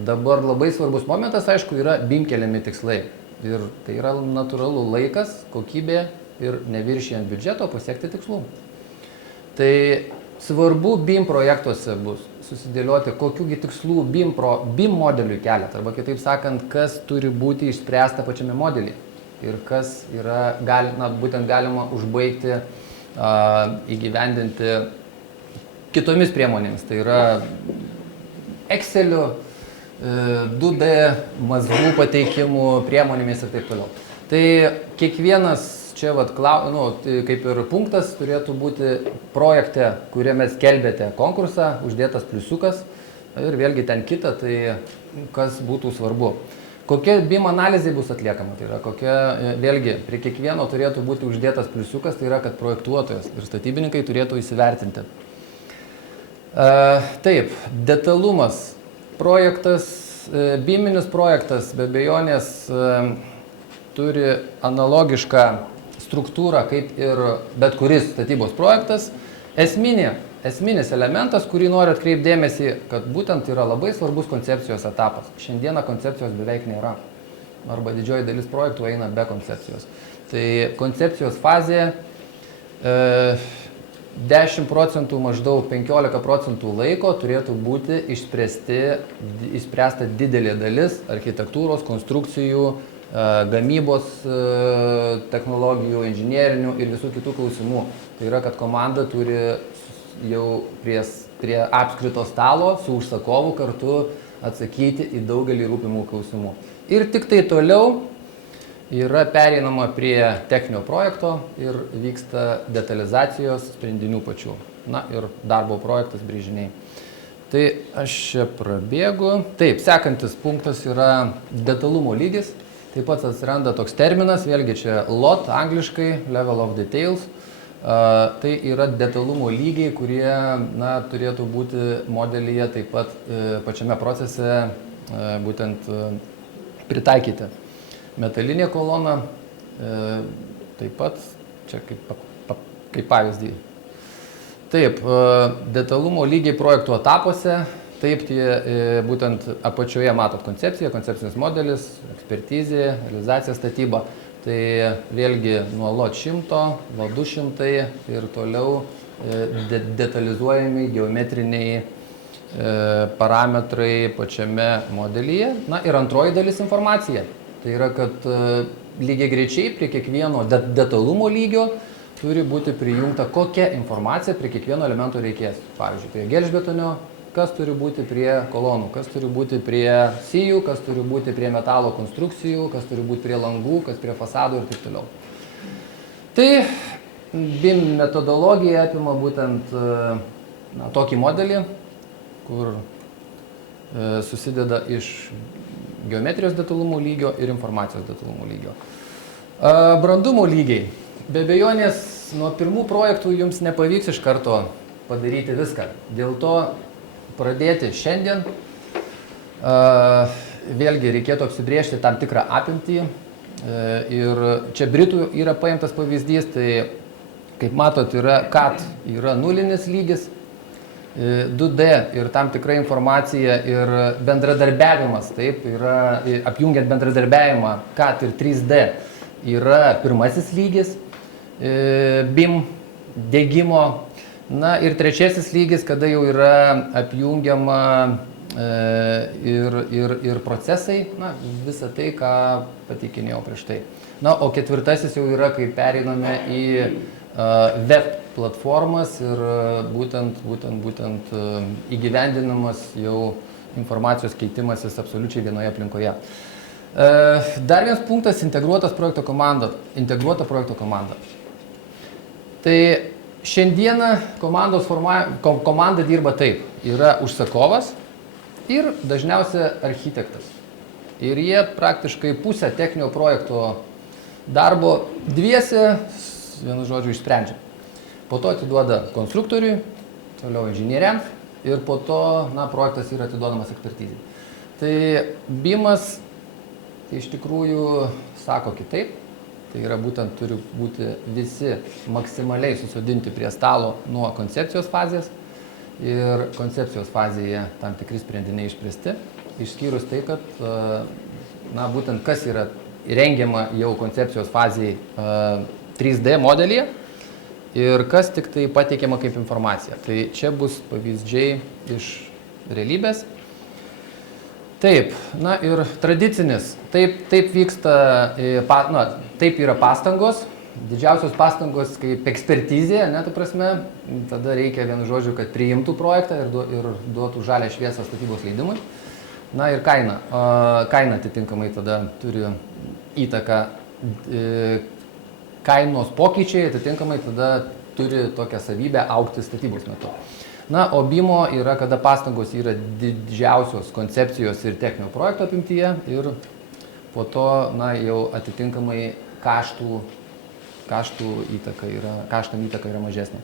Dabar labai svarbus momentas, aišku, yra BIM keliami tikslai. Ir tai yra natūralu laikas, kokybė ir neviršijant biudžeto pasiekti tikslų. Tai svarbu BIM projektuose bus susidėlioti, kokiųgi tikslų BIM modeliui keliat, arba kitaip sakant, kas turi būti išspręsta pačiame modelyje ir kas yra būtent galima užbaigti, įgyvendinti kitomis priemonėmis. Tai yra Exceliu, 2D mazgų pateikimų priemonėmis ir taip toliau. Tai kiekvienas čia kaip ir punktas turėtų būti projekte, kuriame skelbėte konkursą, uždėtas pliusiukas ir vėlgi ten kita, tai kas būtų svarbu. Kokia BIM analizė bus atliekama, tai yra vėlgi prie kiekvieno turėtų būti uždėtas pliusiukas, tai yra, kad projektuotojas ir statybininkai turėtų įsivertinti. Taip, detalumas. Projektas, BIMinis projektas be abejonės turi analogišką struktūrą kaip ir bet kuris statybos projektas. Esminis elementas, kurį noriu atkreipti dėmesį, kad būtent yra labai svarbus koncepcijos etapas. Šiandieną koncepcijos beveik nėra, arba didžioji dalis projektų eina be koncepcijos. Tai koncepcijos fazė 10% maždaug 15% laiko turėtų būti išspręsta didelė dalis architektūros, konstrukcijų, gamybos technologijų, inžinierinių ir visų kitų klausimų. Tai yra, kad komanda turi jau prie apskrito stalo su užsakovu kartu atsakyti į daugelį rūpimų klausimų. Ir tik tai toliau yra pereinama prie techninio projekto ir vyksta detalizacijos sprendinių pačių. Na ir darbo projektas, brėžiniai. Tai aš čia prabėgu. Taip, sekantis punktas yra detalumo lygis. Taip pat atsiranda toks terminas, vėlgi čia LOT, angliškai, Level of Details. Tai yra detalumo lygiai, kurie turėtų būti modelyje taip pat pačiame procese būtent pritaikyti. Metalinė kolona, taip pat čia kaip pavyzdį. Taip, detalumo lygiai projektų etapuose, taip, būtent apačioje matot koncepciją, koncepcinis modelis, ekspertizė, realizacija, statyba. Tai vėlgi nuo LOT 100, LOT 200 ir toliau detalizuojami geometriniai parametrai pačiame modelyje. Na ir antroji dalis informacija. Tai yra, kad lygiai greičiai prie kiekvieno detalumo lygio turi būti prijungta, kokia informacija prie kiekvieno elemento reikės. Pavyzdžiui, prie gelžbetonio, kas turi būti prie kolonų, kas turi būti prie sijų, kas turi būti prie metalo konstrukcijų, kas turi būti prie langų, kas prie fasadų ir taip toliau. Tai BIM metodologija apima būtent tokį modelį, kur susideda iš geometrijos detalumo lygio ir informacijos detalumo lygio. Brandumo lygiai. Be abejonės, nuo pirmų projektų jums nepavyks iš karto padaryti viską. Dėl to pradėti šiandien. Vėlgi reikėtų apsibriežti tam tikrą apimtį. Ir čia Britų yra paimtas pavyzdys, tai kaip matot, CAD yra nulinis lygis, 2D ir tam tikra informacija ir bendradarbiavimas, taip, yra apjungiant bendradarbiavimą CAD ir 3D yra pirmasis lygis BIM dėgymo. Na ir trečiasis lygis, kada jau yra apjungiama ir procesai, visą tai, ką pateikinėjau prieš tai. Na, o ketvirtasis jau yra, kai pereiname į web platformas ir būtent įgyvendinamas jau informacijos keitimasis absoliučiai vienoje aplinkoje. Dar vienas punktas - integruota projekto komanda. Tai šiandieną komanda dirba taip. Yra užsakovas ir dažniausiai architektas. Ir jie praktiškai pusę techninio projekto darbo dviese, vienu žodžiu, išsprendžia. Po to atiduoda konstruktoriui, toliau inžinieriams ir po to projektas yra atiduodamas ekspertizei. Tai BIM-as iš tikrųjų sako kitaip. Tai yra būtent turi būti visi maksimaliai susodinti prie stalo nuo koncepcijos fazės ir koncepcijos fazėje tam tikri sprendiniai išspręsti, išskyrus tai, kad būtent kas yra rengiama jau koncepcijos fazėje 3D modelyje ir kas tik tai pateikiama kaip informacija. Tai čia bus pavyzdžiai iš realybės. Taip, na ir tradicinis, taip vyksta, taip yra pastangos, didžiausios pastangos kaip ekspertizė, ta prasme, tada reikia vienu žodžiu, kad priimtų projektą ir duotų žalią šviesą statybos leidimui. Na ir kaina. Kaina atitinkamai tada turi įtaką, kainos pokyčiai atitinkamai tada turi tokią savybę augti statybos metu. Na, o BIM-o yra, kada pastangos yra didžiausios koncepcijos ir techninio projekto apimtyje ir po to, jau atitinkamai kaštam įtaka yra mažesnė.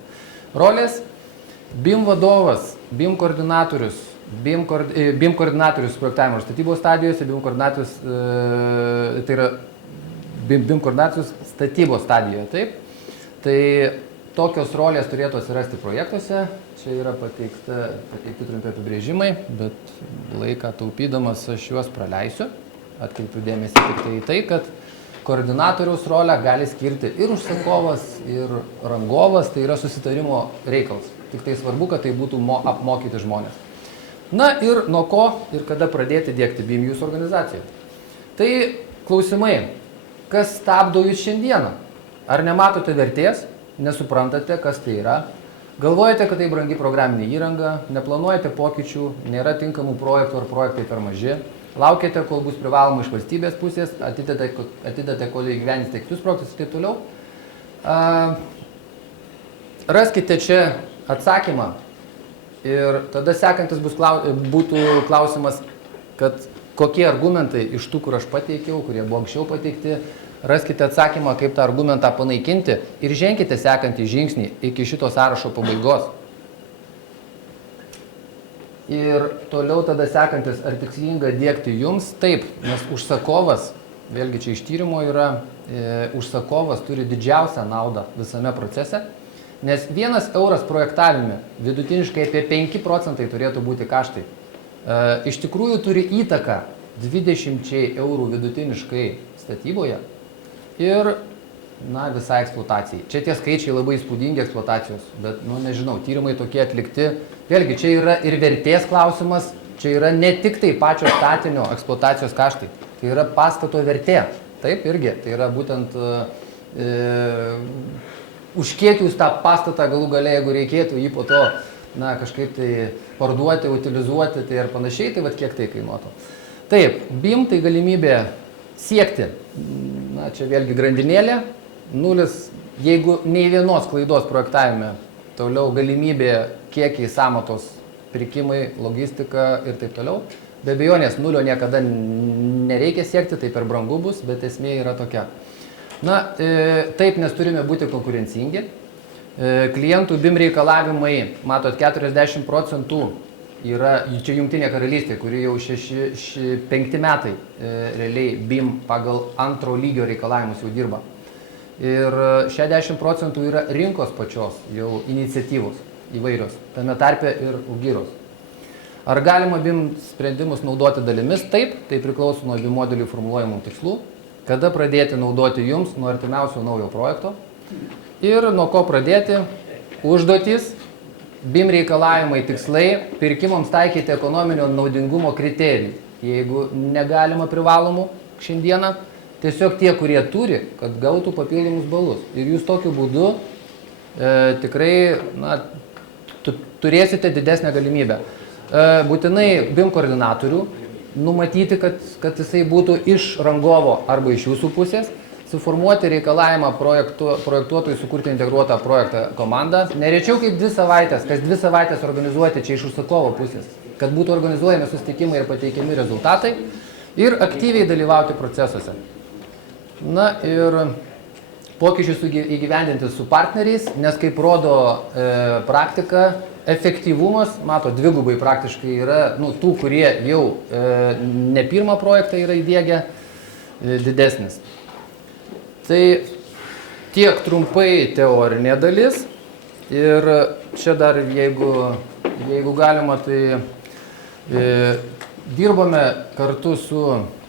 Rolės – BIM vadovas, BIM koordinatorius, BIM koordinatorius projektavimo ir statybos stadijose, BIM koordinatorius, tai yra BIM koordinatorius statybos stadijoje, taip. Tai tokios rolės turėtų atsirasti projektuose, čia yra pateikti trumpi apibrėžimai, bet laiką taupydamas aš juos praleisiu. Atkreipiu dėmesį tik tai į tai, kad koordinatoriaus rolę gali skirti ir užsakovas, ir rangovas, tai yra susitarimo reikalas. Tik tai svarbu, kad tai būtų apmokyti žmonės. Na ir nuo ko ir kada pradėti diegti BIM jūsų organizacijoje. Tai klausimai, kas stabdo jūs šiandieną? Ar nematote vertės? Nesuprantate, kas tai yra? Galvojate, kad tai brangi programinė įranga, neplanuojate pokyčių, nėra tinkamų projektų ar projektai per maži, laukiate, kol bus privaloma iš valstybės pusės, atidate, kol įgyvendinsite kitus projektus ir taip toliau. Raskite čia atsakymą ir tada sekantis būtų klausimas, kad kokie argumentai iš tų, kur aš pateikiau, kurie buvo anksčiau pateikti, raskite atsakymą, kaip tą argumentą panaikinti ir ženkite sekantį žingsnį iki šito sąrašo pabaigos. Ir toliau tada sekantis, ar tikslinga diegti jums? Taip, nes užsakovas, vėlgi čia iš tyrimo yra, užsakovas turi didžiausią naudą visame procese, nes 1 euras projektavime vidutiniškai apie 5 procentai turėtų būti kaštai. Iš tikrųjų turi įtaką 20 eurų vidutiniškai statyboje ir, visai eksploatacijai. Čia tie skaičiai labai įspūdingi eksploatacijos, bet, nežinau, tyrimai tokie atlikti. Vėlgi, čia yra ir vertės klausimas, čia yra ne tik tai pačio statinio eksploatacijos kaštai, tai yra pastato vertė. Taip, irgi, tai yra būtent už kiek jūs tą pastatą galų gale, jeigu reikėtų jį po to, kažkaip tai parduoti, utilizuoti, tai ir panašiai, tai kiek tai kainuotų. Taip, BIM tai galimybė siekti, čia vėlgi grandinėlė, 0, jeigu nei vienos klaidos projektavime, toliau galimybė, kiekiai, sąmatos, pirkimai, logistika ir taip toliau. Be abejonės 0 niekada nereikia siekti, tai per brangu bus, bet esmė yra tokia. Taip, nes turime būti konkurencingi. Klientų BIM reikalavimai, matot, 40 procentų yra, čia Jungtinė karalystė, kuri jau 5 metai realiai BIM pagal 2 lygio reikalavimus jau dirba. Ir 60 procentų yra rinkos pačios jau iniciatyvos įvairios, tame tarpe ir UGIROS. Ar galima BIM sprendimus naudoti dalimis? Taip, tai priklauso nuo BIM modelių formuluojamų tikslų. Kada pradėti naudoti jums nuo artimiausio naujo projekto? Ir nuo ko pradėti? Užduotys. BIM reikalavimai tikslai, pirkimams taikyti ekonominio naudingumo kriterijų. Jeigu negalima privalomų šiandieną, tiesiog tie, kurie turi, kad gautų papildomus balus. Ir jūs tokiu būdu tikrai turėsite didesnę galimybę. Būtinai BIM koordinatorių numatyti, kad jisai būtų iš rangovo arba iš jūsų pusės. Suformuoti reikalavimą projektuotojui sukurti integruotą projektą komandą. Nerečiau kaip 2 savaitės, kas 2 savaitės organizuoti čia iš užsakovo pusės, kad būtų organizuojami susitikimai ir pateikiami rezultatai ir aktyviai dalyvauti procesuose. Na ir pokyčius įgyvendinti su partneriais, nes kaip rodo praktika, efektyvumas, mato, dvigubai praktiškai yra, tų, kurie jau ne pirmą projektą yra įdiegę, didesnis. Tai tiek trumpai teorinė dalis ir čia dar, jeigu galima, tai dirbame kartu su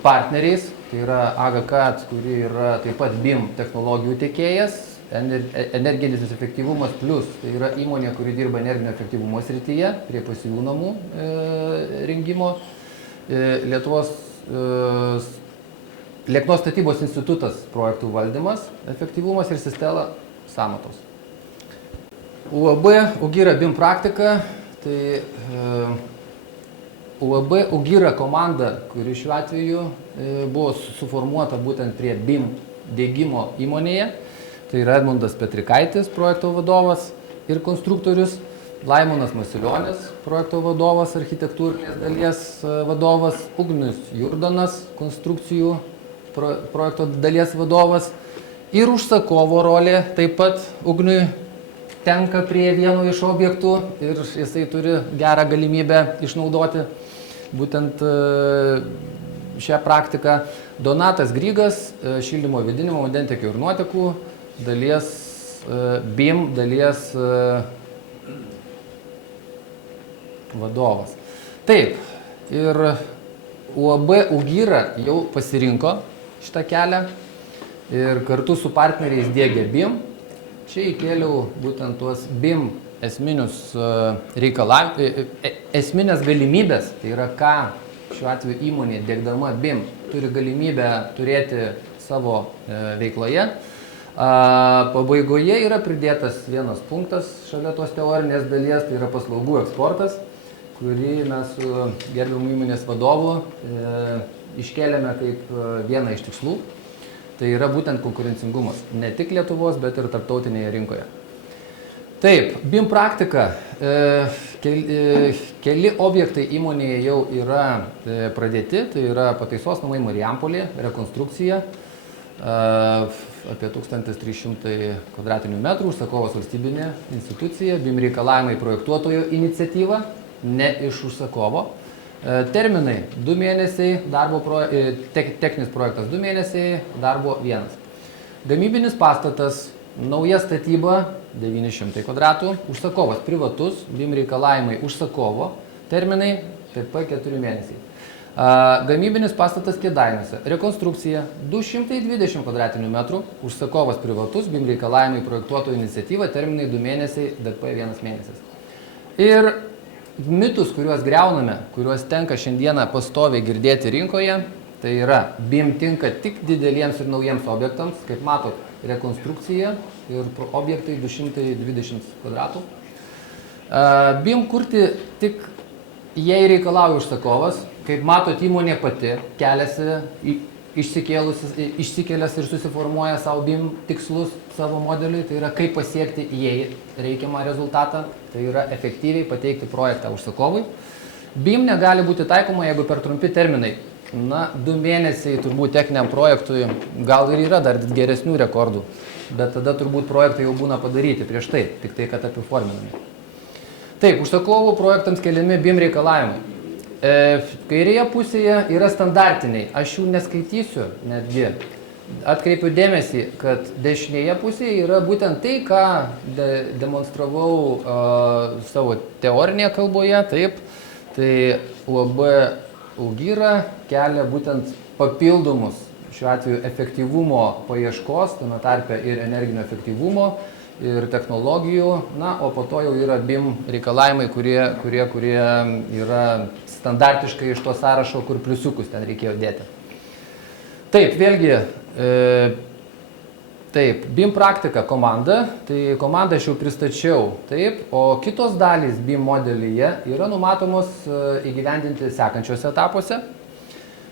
partneriais, tai yra AGCAT, kuri yra taip pat BIM technologijų tiekėjas, energinis efektyvumas plus, tai yra įmonė, kuri dirba energinio efektyvumo srityje, prie pasyvių namų rengimo. Lietuvos Lieknos statybos institutas projektų valdymas, efektyvumas ir Sistela sąmatos. UAB UGIRA BIM praktika, tai UAB UGIRA komanda, kuri šiuo atveju buvo suformuota būtent prie BIM diegimo įmonėje, tai yra Edmundas Petrikaitis, projekto vadovas ir konstruktorius, Laimonas Masilionis, projekto vadovas, architektūrinės dalies vadovas, Ugnius Jurdonas, konstrukcijų projekto dalies vadovas ir užsakovo rolė taip pat Ugniui tenka prie vieno iš objektų ir jisai turi gerą galimybę išnaudoti būtent šią praktiką. Donatas Grygas, šildymo vėdinimo, vandentiekio ir nuotekų dalies BIM dalies vadovas. Taip, ir UAB UGIRA jau pasirinko šitą kelią ir kartu su partneriais diegia BIM. Čia įkėliau būtent tuos BIM esminius esminės galimybės, tai yra ką šiuo atveju įmonė diegdama BIM turi galimybę turėti savo veikloje. Pabaigoje yra pridėtas vienas punktas šalia tos teorinės dalies, tai yra paslaugų eksportas, kurį mes su gerbiamu įmonės vadovu iškėlėme kaip vieną iš tikslų. Tai yra būtent konkurencingumas, ne tik Lietuvos, bet ir tarptautinėje rinkoje. Taip, BIM praktika. Keli objektai įmonėje jau yra pradėti, tai yra pataisos namai Marijampolė, rekonstrukcija, apie 1300 kvadratinių metrų, užsakovas valstybinė institucija, BIM reikalavimai projektuotojo iniciatyva, ne iš užsakovo. Terminai 2 mėnesiai, techninis projektas 2 mėnesiai, darbo 1. Gamybinis pastatas, nauja statyba 900 kvadratų, užsakovas privatus, BIM reikalavimai užsakovo, terminai taip pat 4 mėnesiai. Gamybinis pastatas Kėdainiuose, rekonstrukcija 220 kvadratinių metrų, užsakovas privatus, BIM reikalavimai projektuotojų iniciatyva, terminai 2 mėnesiai, DP 1 mėnesis. Ir mitus, kuriuos greuname, kuriuos tenka šiandieną pastoviai girdėti rinkoje, tai yra BIM tinka tik dideliems ir naujiems objektams, kaip matot, rekonstrukcija ir objektai 220 kvadratų. BIM kurti tik jei reikalauja užsakovas, kaip matot, įmonė pati keliasi, išsikėlęs ir susiformuoja savo BIM tikslus savo modeliui, tai yra kaip pasiekti jei reikiamą rezultatą, tai yra efektyviai pateikti projektą užsakovui. BIM negali būti taikoma, jeigu per trumpi terminai. 2 mėnesiai turbūt techniniam projektui gal ir yra dar geresnių rekordų, bet tada turbūt projektai jau būna padaryti prieš tai, tik tai, kad apiforminami. Taip, užsakovų projektams keliami BIM reikalavimai. Kairėje pusėje yra standartiniai, aš jų neskaitysiu netgi. Atkreipiu dėmesį, kad dešinėje pusėje yra būtent tai, ką demonstravau savo teorinėje kalboje, taip, tai UAB UGIRA kelia būtent papildomus, šiuo atveju efektyvumo paieškos, tame tarpe ir energinio efektyvumo, ir technologijų, o po to jau yra BIM reikalavimai, kurie yra standartiškai iš to sąrašo, kur pliusiukus ten reikėjo dėti. Taip, vėlgi, taip, BIM praktika komanda, tai komandą aš jau pristačiau, taip, o kitos dalys BIM modelyje yra numatomos įgyvendinti sekančiuose etapuose.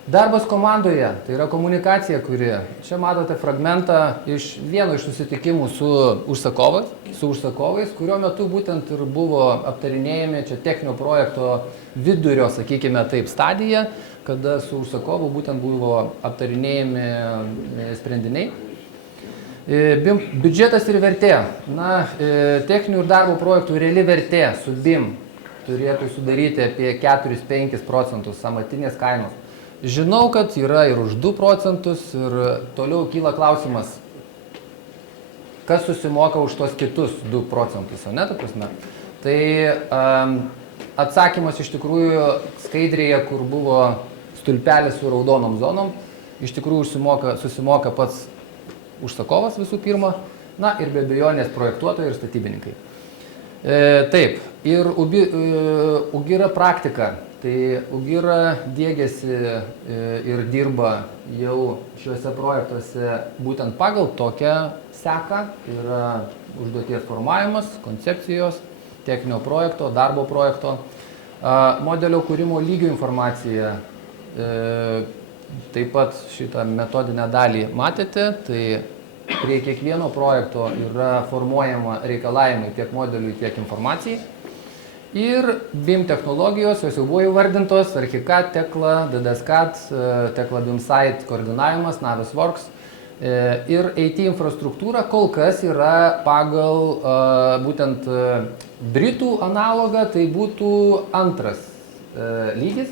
Darbas komandoje, tai yra komunikacija, kuri, čia matote fragmentą iš vieno iš susitikimų su užsakovais, kurio metu būtent ir buvo aptarinėjami čia techninio projekto vidurio, sakykime taip, stadija, kada su užsakovu būtent buvo aptarinėjami sprendiniai. BIM biudžetas ir vertė. Techninių ir darbo projektų reali vertė su BIM turėtų sudaryti apie 4-5% sąmatinės kainos. Žinau, kad yra ir už 2 procentus ir toliau kyla klausimas, kas susimoka už tos kitus 2 procentus, ne, ta prasme. Tai atsakymas iš tikrųjų skaidrėje, kur buvo stulpelis su raudonom zonom, iš tikrųjų susimoka pats užsakovas visų pirma, na ir be abejonės projektuotojai ir statybininkai. Taip, ir UGIRA praktika. Tai UGIRA dėgiasi ir dirba jau šiuose projektuose būtent pagal tokią seką. Tai yra užduoties formavimas, koncepcijos, techninio projekto, darbo projekto, modelio kūrimo lygio informacija. Taip pat šitą metodinę dalį matėte, tai prie kiekvieno projekto yra formuojama reikalavimai tiek modeliui, tiek informacijai. Ir BIM technologijos, jos jau buvo įvardintos, ArchiCAD, Tekla, DDSCAD, Tekla BIM Site koordinavimas, Navisworks. Ir IT infrastruktūra kol kas yra pagal būtent Britų analogą, tai būtų antras lygis,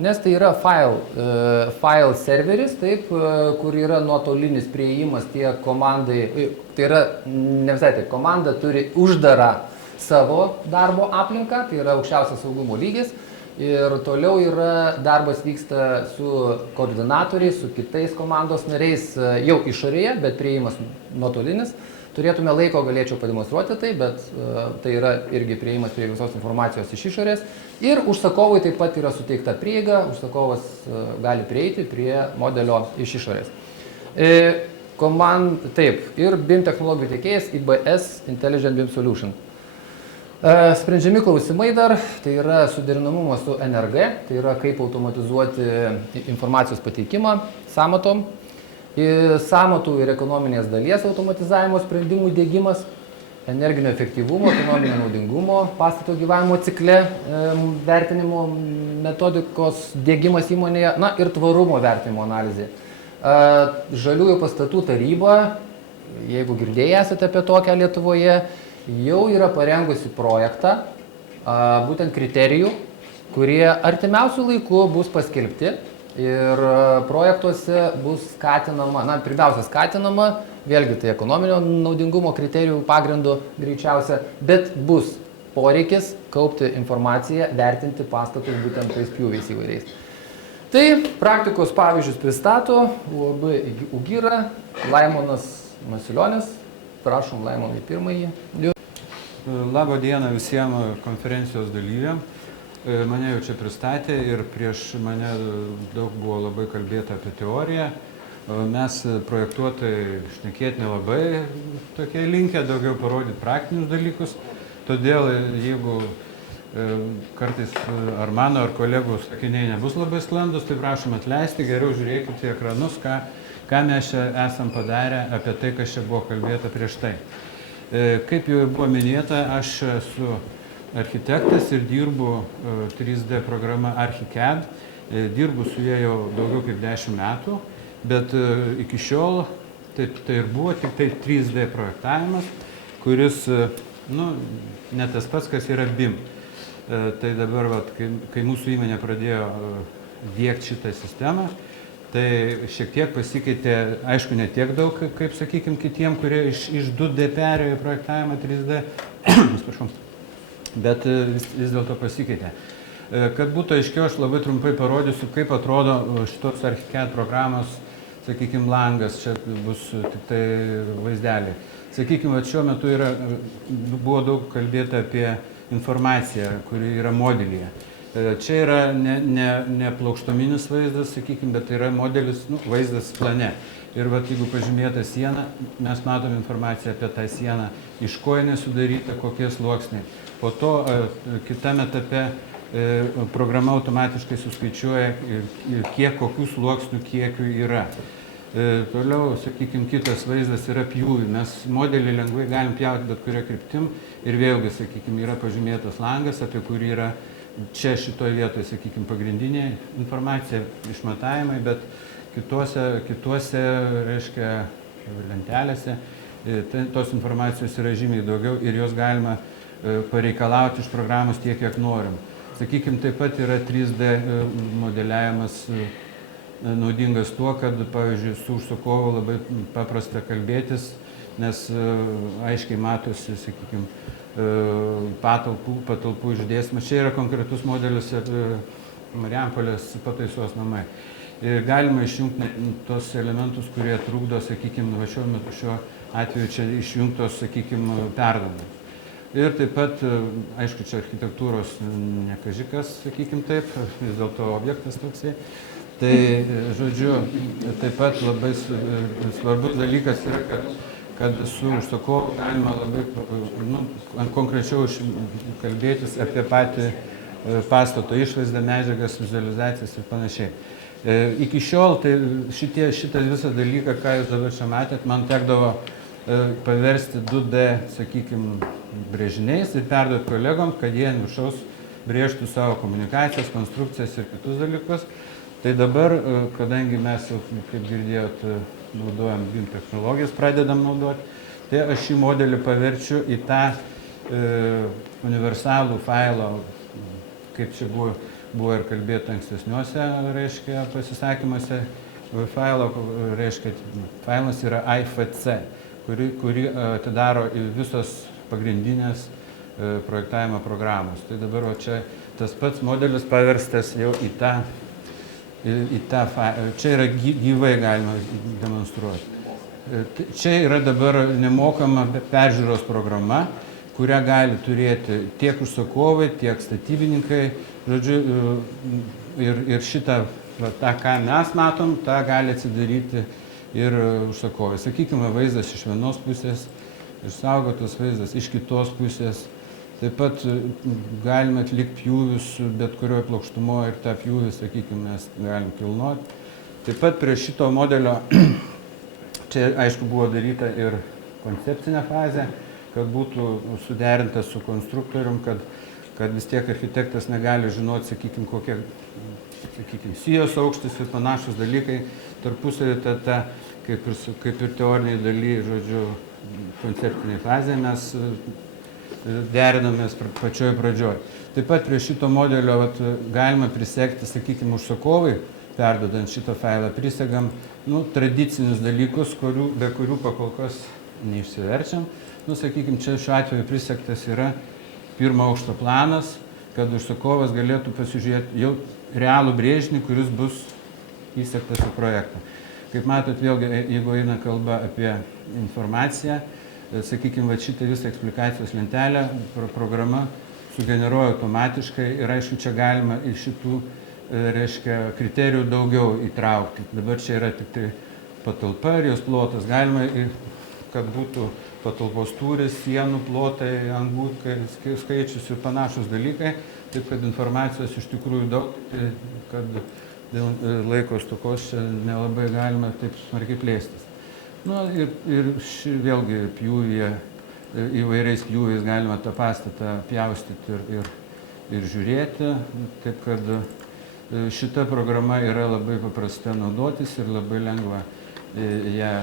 nes tai yra file serveris, taip, kur yra nuotolinis priėjimas tiek komandai, tai yra, ne visai tai, komanda turi uždarą savo darbo aplinką, tai yra aukščiausias saugumo lygis. Ir toliau yra darbas vyksta su koordinatoriais, su kitais komandos nariais jau išorėje, bet priėjimas nuotolinis. Turėtume laiko, galėčiau pademonstruoti tai, bet tai yra irgi priėjimas prie visos informacijos iš išorės. Ir užsakovui taip pat yra suteikta prieiga, užsakovas gali prieiti prie modelio iš išorės. Taip, ir BIM technologijų tiekėjas IBS Intelligent BIM Solution. Sprendžiami klausimai dar, tai yra suderinamumas su NRG, tai yra kaip automatizuoti informacijos pateikimą sąmatom, sąmatų ir ekonominės dalies automatizavimo sprendimų diegimas, energinio efektyvumo, ekonominio naudingumo, pastato gyvavimo cikle vertinimo metodikos diegimas įmonėje, na ir tvarumo vertinimo analizė. Žaliųjų pastatų taryba, jeigu girdėję esate apie tokią Lietuvoje, jau yra parengusi projektą, būtent kriterijų, kurie artimiausių laikų bus paskelbti ir projektuose bus skatinama, na, pirmiausia skatinama, vėlgi tai ekonominio naudingumo kriterijų pagrindu greičiausia, bet bus poreikis kaupti informaciją, vertinti pastatus būtent tais pjūviais įvairiais. Tai praktikos pavyzdžius pristato UAB UGIRA, Laimonas Masilionis. Prašom, Laimonai, pirmąjį. Labą dieną visiems konferencijos dalyviam. Mane jau čia pristatė ir prieš mane daug buvo labai kalbėta apie teoriją. Mes projektuotojai šnekėti nelabai tokie linkę, daugiau parodyti praktinius dalykus. Todėl jeigu kartais ar mano, ar kolegų sakiniai nebus labai sklandus, tai prašom atleisti, geriau žiūrėkite į ekranus, ką mes čia esam padarę apie tai, kas čia buvo kalbėta prieš tai. Kaip jau buvo minėta, aš esu architektas ir dirbu 3D programa ArchiCAD. Dirbu su jie jau daugiau kaip 10 metų, bet iki šiol tai ir buvo tik tai 3D projektavimas, kuris, ne tas pats, kas yra BIM. Tai dabar, kai mūsų įmonė pradėjo diegti šitą sistemą, tai šiek tiek pasikeitė, aišku, ne tiek daug, kaip, sakykime, kitiem, kurie iš 2D perėjo į projektavimą 3D, bet vis dėlto pasikeitė. Kad būtų aiškiau, aš labai trumpai parodysiu, kaip atrodo šitos ArchiCAD programos, sakykime, langas, čia bus tik tai vaizdeliai. Sakykime, šiuo metu buvo daug kalbėta apie informaciją, kuri yra modelyje. Čia yra ne plokštominis vaizdas, sakykime, bet tai yra modelis, vaizdas plane. Ir jeigu pažymėta siena, mes matom informaciją apie tą sieną, iš ko jinai sudaryta, kokie sluoksniai. Po to kitame etape programa automatiškai suskaičiuoja, kokių sluoksnių kiekių yra. Toliau, sakykime, kitas vaizdas yra pjūvių. Mes modelį lengvai galim pjauti bet kurią kryptim ir vėlgi, sakykime, yra pažymėtas langas, apie kurį yra čia šitoje vietoje, sakykime, pagrindinė informacija, išmatavimai, bet kituose, reiškia, lentelėse, tos informacijos yra žymiai daugiau ir jos galima pareikalauti iš programos tiek, kiek norim. Sakykime, taip pat yra 3D modeliavimas naudingas tuo, kad, pavyzdžiui, su užsakovu labai paprasta kalbėtis, nes aiškiai matosi, sakykime, patalpų išdėstymas. Čia yra konkretus modelis Marijampolės pataisos namai. ir galima išjungti tos elementus, kurie trukdo, sakykime, šiuo atveju čia išjungtos, sakykime, perdangos. Ir taip pat, aišku, čia architektūros nekažikas, sakykime taip, vis dėlto objektas toksai. Tai, žodžiu, taip pat labai svarbus dalykas yra, kad su užsakovu galima labai konkrečiau kalbėtis apie patį pastato išvaizdą, medžiagas, vizualizacijas ir panašiai. Iki šiol tai šitą visą dalyką, ką jūs dabar čia matėt, man tekdavo paversti 2D, sakykime, brėžiniais ir perduoti kolegom, kad jie ant viršaus brėžtų savo komunikacijas, konstrukcijas ir kitus dalykus. Tai dabar, kadangi mes jau, kaip girdėjot, naudojam BIM technologijas, pradedam naudoti, tai aš šį modelį paverčiu į tą universalų failą, kaip čia buvo ir kalbėta ankstesniuose, reiškia, pasisakymuose. Failo, reiškia, failas yra IFC, kuri atidaro visos pagrindinės projektavimo programos. Tai dabar čia tas pats modelis paverstas jau į tą failą. Čia yra gyvai galima demonstruoti. Čia yra dabar nemokama peržiūros programa, kurią gali turėti tiek užsakovai, tiek statybininkai. Žodžiu, ir šitą, tą, ką mes matom, tą gali atsidaryti ir užsakovai. Sakykime, vaizdas iš vienos pusės, išsaugotas vaizdas iš kitos pusės. Taip pat galime atlikti pjūvius bet kurioje plokštumoje ir tą pjūvį, sakykime, mes galim kilnoti. Taip pat prie šito modelio, čia aišku buvo daryta ir koncepcinė fazė, kad būtų suderinta su konstruktorium, kad vis tiek architektas negali žinoti, sakykime, kokie, sakykime, sijos aukštis ir panašus dalykai. Tarpusavį kaip ir teoriniai daly, žodžiu, konceptiniai fazė mes derinamės pačioj pradžioj. Taip pat prie šito modelio galima prisekti, sakykime, užsakovai, perdodant šitą failą, prisegam tradicinius dalykus, be kurių pakol kas neišsiverčiam. Sakykime, čia šiuo atveju prisektas yra pirmo aukšto planas, kad užsakovas galėtų pasižiūrėti jau realų brėžinį, kuris bus įsektas į projektą. Kaip matot, vėlgi, jeigu eina kalba apie informaciją, sakykime, šitą visą eksplikacijos lentelę programa sugeneruoja automatiškai ir aišku, čia galima iš šitų, reiškia, kriterijų daugiau įtraukti. Dabar čia yra tik tai patalpa ir jos plotas. Galima, kad būtų patalpos tūris, sienų plotai, angų skaičius ir panašus dalykai, taip kad informacijos iš tikrųjų daug, kad dėl laiko stokos čia nelabai galima taip smarkiai plėstis. Ir vėlgi pjūvyje, įvairiais pjūviais galima tą pastatą pjaustyti ir žiūrėti, taip kad šita programa yra labai paprasta naudotis ir labai lengva ją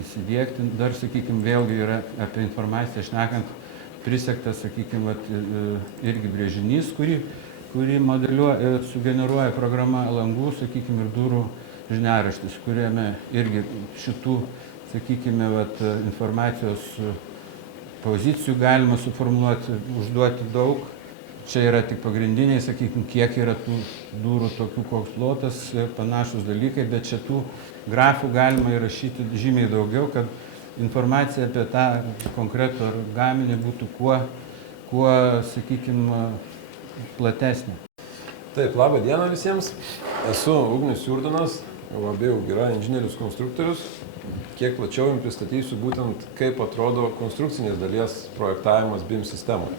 įsidiegti. Dar, sakykime, vėlgi yra apie informaciją šnekant prisektas, sakykime, irgi brėžinys, kurį modeliuoja, sugeneruoja programa langų, sakykime, ir durų žiniaraštis, kuriame irgi šitų, sakykime, informacijos pozicijų galima suformuoluoti, užduoti daug. Čia yra tik pagrindiniai, sakykime, kiek yra tų durų, tokių koks plotas, panašus dalykai, bet čia tų grafų galima įrašyti žymiai daugiau, kad informacija apie tą konkretų gaminį būtų kuo, sakykime, platesnė. Taip, labą dieną visiems. Esu Ugnius Jurdonas, UAB Ugira inžinierius konstruktorius. Kiek plačiau jums pristatysiu būtent, kaip atrodo konstrukcinės dalies projektavimas BIM sistemoje.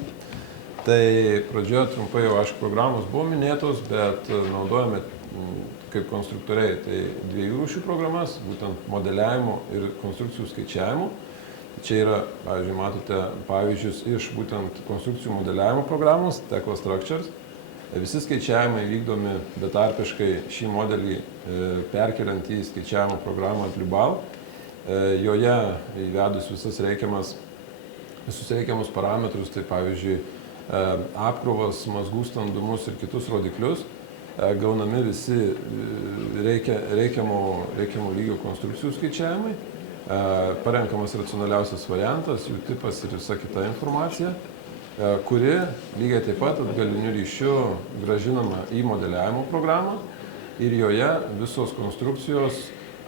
Tai pradžioje trumpai jau, aišku, programos buvo minėtos, bet naudojame kaip konstruktoriai tai dviejų rūšių programas, būtent modeliavimo ir konstrukcijų skaičiavimo. Čia yra, pavyzdžiui, matote pavyzdžius iš būtent konstrukcijų modeliavimo programos, Tekla Structures. Visi skaičiavimai vykdomi betarpiškai šį modelį perkeliant į skaičiavimo programą Atlibal. Joje įvedus visus reikiamus parametrus, tai pavyzdžiui, apkrovas, mazgų standumus ir kitus rodiklius, gaunami visi reikiamo lygio konstrukcijų skaičiavimai, parenkamas racionaliausias variantas, jų tipas ir visa kita informacija, kuri lygiai taip pat atgaliniu ryšiu grąžinama į modeliavimo programą ir joje visos konstrukcijos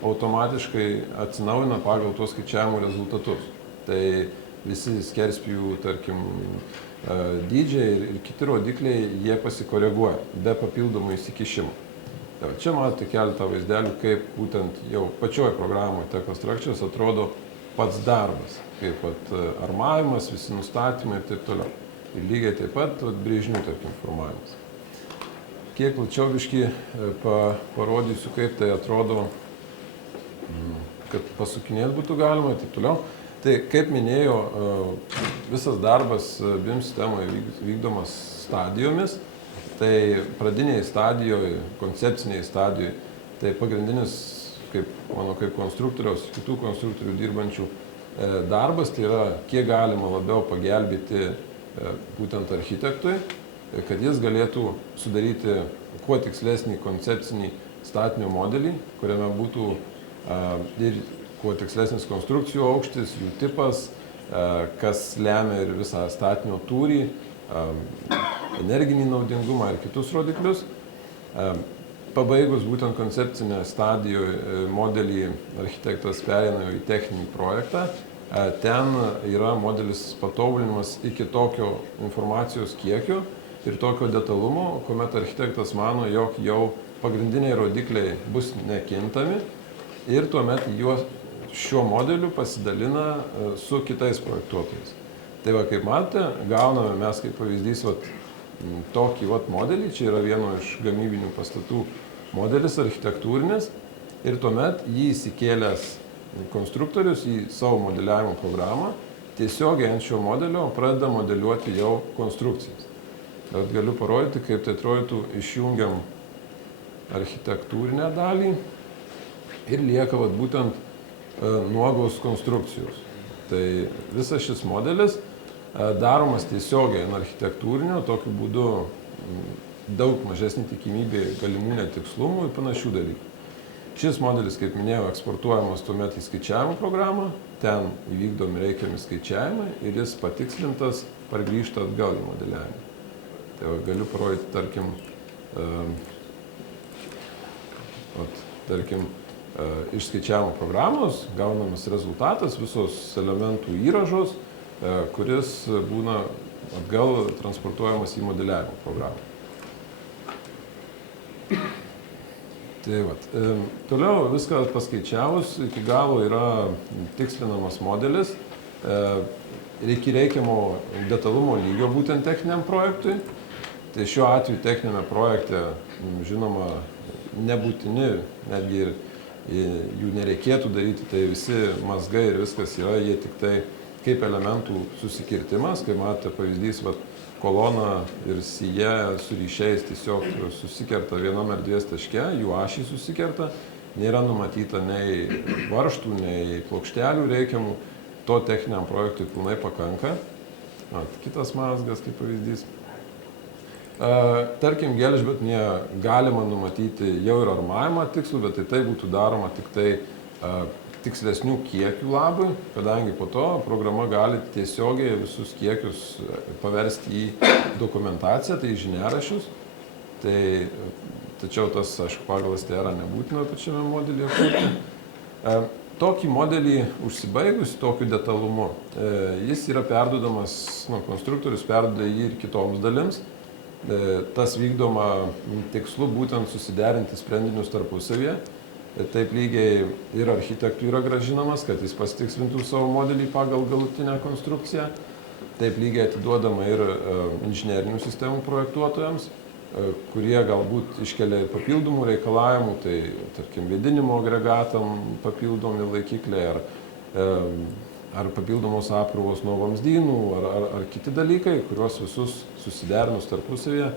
automatiškai atsinaujina pagal tuos skaičiavimo rezultatus. Tai visi skerspjūvių, tarkim, dydžiai ir kiti rodikliai, jie pasikoreguoja be papildomų įsikišimų. Čia matote keletą vaizdelių, kaip būtent jau pačioj programoje TechConstructions atrodo pats darbas, kaip armavimas, visi nustatymai ir taip toliau. Ir lygiai taip pat brėžinių, tarkim, formavimas. Kiek plačiau biškį parodysiu, kaip tai atrodo, kad pasukinėt būtų galima ir taip toliau. Tai, kaip minėjau, visas darbas BIM sistemoje vykdomas stadijomis. Tai pradiniai stadijoje, koncepciniai stadijoje, tai pagrindinis, kaip konstruktoriaus, kitų konstruktorių dirbančių darbas, tai yra kiek galima labiau pagelbėti būtent architektui, kad jis galėtų sudaryti kuo tikslesnį koncepcinį statinio modelį, kuriame būtų ir kuo tikslesnis konstrukcijų aukštis, jų tipas, kas lemia ir visą statinio tūrį, energinį naudingumą ir kitus rodiklius. Pabaigus būtent koncepcinę stadijoje modelį, architektas pereina į techninį projektą. Ten yra modelis patobulinimas iki tokio informacijos kiekio ir tokio detalumo, kuomet architektas mano, jog jau pagrindiniai rodikliai bus nekintami ir tuomet juos šiuo modeliu pasidalina su kitais projektuotojais. Tai va, kaip matote, gauname mes kaip pavyzdys tokį modelį, čia yra vieno iš gamybinių pastatų modelis architektūrinis ir tuomet jį įsikėlęs konstruktorius į savo modeliavimo programą tiesiogiai ant šio modelio pradeda modeliuoti jau konstrukcijas. Bet galiu parodyti, kaip tai atrodytų, išjungiam architektūrinę dalį ir lieka būtent nuogos konstrukcijos. Tai visas šis modelis daromas tiesiogiai ant architektūrinio, tokiu būdu daug mažesnė tikimybė galimų netikslumų ir panašių dalykų. Šis modelis, kaip minėjau, eksportuojamas tuomet į skaičiavimo programą, ten įvykdomi reikiami skaičiavimai ir jis patikslintas pargrįžta atgal į modeliavimą. Tai galiu parodyti, tarkim, iš skaičiavimo programos gaunamas rezultatas, visos elementų įražos, kuris būna atgal transportuojamas į modeliavimo programą. Tai toliau viską paskaičiavus, iki galo yra tikslinamas modelis, reikiamo detalumo lygio būtent techniniam projektui. Tai šiuo atveju techninėme projekte, žinoma, nebūtini, netgi ir jų nereikėtų daryti, tai visi mazgai ir viskas yra, jie tik tai kaip elementų susikirtimas, kai matote pavyzdys, kolona ir sija su ryšiais tiesiog susikerta vienam erdvės taške, jų ašys susikerta, nėra numatyta nei varžtų, nei plokštelių reikiamų, to techniniam projektui pilnai pakanka. Kitas mazgas kaip pavyzdys. Tarkim, gelžbetonėje galima numatyti jau ir armavimą tikslų, bet tai būtų daroma tik tai tikslesnių kiekių labui, kadangi po to programa gali tiesiogiai visus kiekius paversti į dokumentaciją, tai į žiniaraščius. Tačiau tas, aišku, pagal STR nebūtina pačiame modelyje kurti. Tokį modelį užsibaigus tokiu detalumu, jis yra perduodamas, konstruktorius perduoda jį ir kitoms dalims. Tas vykdoma tikslu būtent susiderinti sprendinius tarpusavyje. Taip lygiai ir architektui yra grąžinamas, kad jis pasitikslintų savo modelį pagal galutinę konstrukciją. Taip lygiai atiduodama ir inžinerinių sistemų projektuotojams, kurie galbūt iškelia papildomų reikalavimų, tai tarkim vėdinimo agregatam papildomi laikikliai ar papildomos apkrovos nuo vamzdynų ar kiti dalykai, kuriuos visus susiderinus tarpusavyje,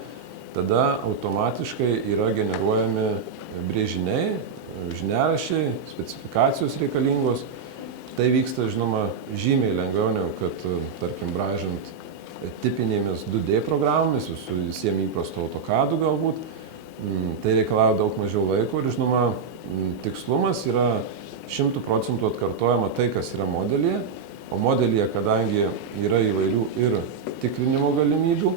tada automatiškai yra generuojami brėžiniai, žiniaraščiai, specifikacijos reikalingos. Tai vyksta, žinoma, žymiai lengviau negu kad, tarkim, braižant tipinėmis 2D programomis, visiems įprasto AutoCAD galbūt. Tai reikalauja daug mažiau laiko ir, žinoma, tikslumas yra 100% atkartojama tai, kas yra modelyje, o modelyje, kadangi yra įvairių ir tikrinimo galimybių,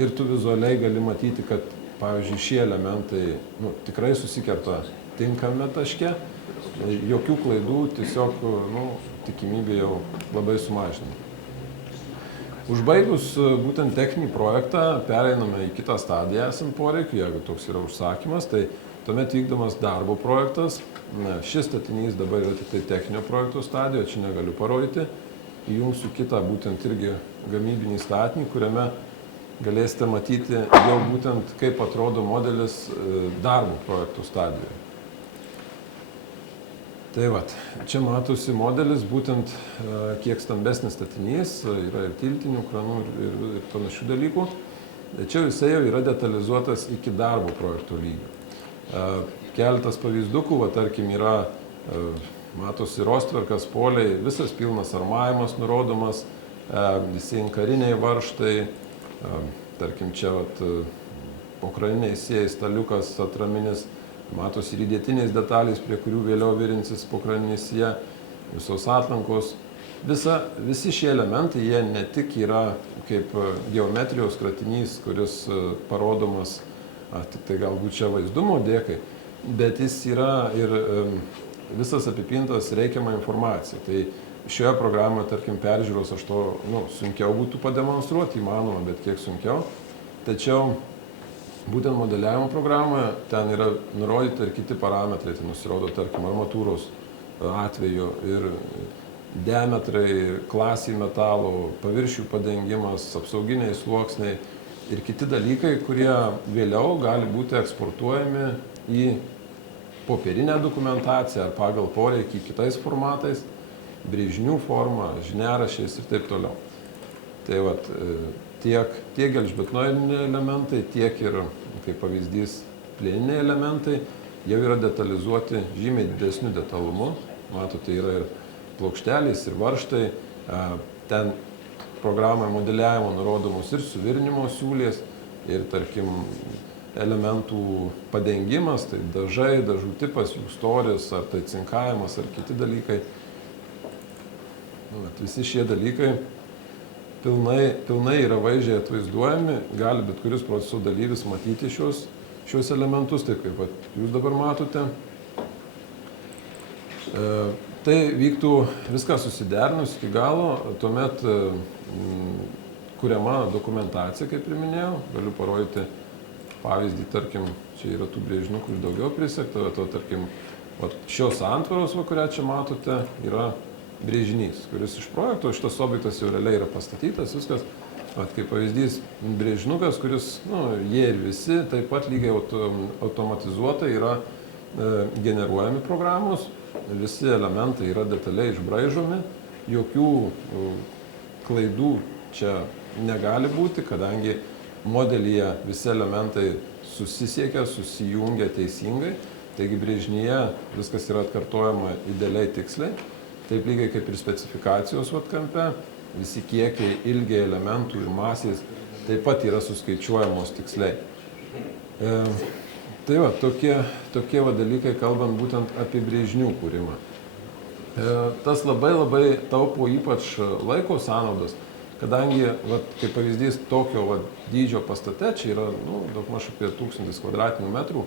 ir tu vizualiai gali matyti, kad pavyzdžiui, šie elementai tikrai susikerta tinkame taške, jokių klaidų, tiesiog tikimybė jau labai sumažinama. Užbaigus būtent techninį projektą, pereiname į kitą stadiją esant poreikiu, jeigu toks yra užsakymas, tai tuomet vykdomas darbo projektas. Šis statinys dabar yra tik tai techninio projekto stadijoje, čia negaliu parodyti. Įjungsiu kitą būtent irgi gamybinį statinį, kuriame galėsite matyti jau būtent kaip atrodo modelis darbo projektų stadijoje. Tai vat, čia matosi modelis, būtent kiek stambesnis statinys, yra ir tiltinių kranų ir panašių dalykų. Tačiau jisai jau yra detalizuotas iki darbo projekto lygio. Keletas pavyzdukų, tarkim, yra, matosi rostverkas, poliai, visas pilnas armavimas nurodomas, visi inkariniai varžtai, tarkim, čia pokrainiai siejas staliukas atraminis, matosi ir įdėtiniais detalės, prie kurių vėliau virinsis pokraininis sieja, visos atlankos. Visi šie elementai, jie ne tik yra kaip geometrijos kratinys, kuris parodomas, tik tai galbūt čia vaizdumo dėkai, bet jis yra ir visas apipintas reikiamą informaciją. Tai šioje programoje, tarkim, peržiūros aš to sunkiau būtų pademonstruoti, įmanoma, bet kiek sunkiau. Tačiau būtent modeliavimo programoje ten yra nurodyti ir kiti parametrai, tai nusirodo, tarkim, armatūros atveju ir diametrai, klasiai metalų, paviršių padengimas, apsauginiai sluoksniai ir kiti dalykai, kurie vėliau gali būti eksportuojami į popierinę dokumentaciją ar pagal poreikį kitais formatais, brėžinių forma, žiniaraščiais ir taip toliau. Tai vat, tiek gelžbetonoidiniai elementai, tiek ir, kaip pavyzdys, plieniniai elementai jau yra detalizuoti žymiai didesniu detalumu. Matote, yra ir plokštelės, ir varžtai. Ten programoje modeliavimo nurodomos ir suvirinimo siūlės, ir, tarkim, elementų padengimas, tai dažai, dažų tipas, jų storis, ar tai cinkavimas, ar kiti dalykai. Visi šie dalykai pilnai yra vaizdžiai atvaizduojami, gali bet kuris proceso dalyvis matyti šios elementus, taip kaip jūs dabar matote. Tai vyktų viską susiderinus iki galo, tuomet kuriama dokumentacija, kaip ir minėjau, galiu parodyti pavyzdį, tarkim, čia yra tų brėžinių, kur daugiau prisekta, tarkim, šios antvaros, kurią čia matote, yra brėžinys, kuris iš projekto, šitas objektas jau realiai yra pastatytas, viskas, kaip pavyzdys, brėžinukas, kuris, jie ir visi, taip pat lygiai automatizuotai yra generuojami programos, visi elementai yra detaliai išbraižomi, jokių klaidų čia negali būti, kadangi modelyje visi elementai susisiekia, susijungia teisingai, taigi brėžinyje viskas yra atkartojama idealiai tiksliai. Taip lygiai kaip ir specifikacijos kampe, visi kiekiai, ilgiai elementų ir masės taip pat yra suskaičiuojamos tiksliai. Tai tokie dalykai, kalbant būtent apie brėžinių kūrimą. Tas labai taupo ypač laiko sąnaudas, kadangi, kaip pavyzdys, tokio dydžio pastate, čia yra daugmaž apie 1000 kvadratinių metrų,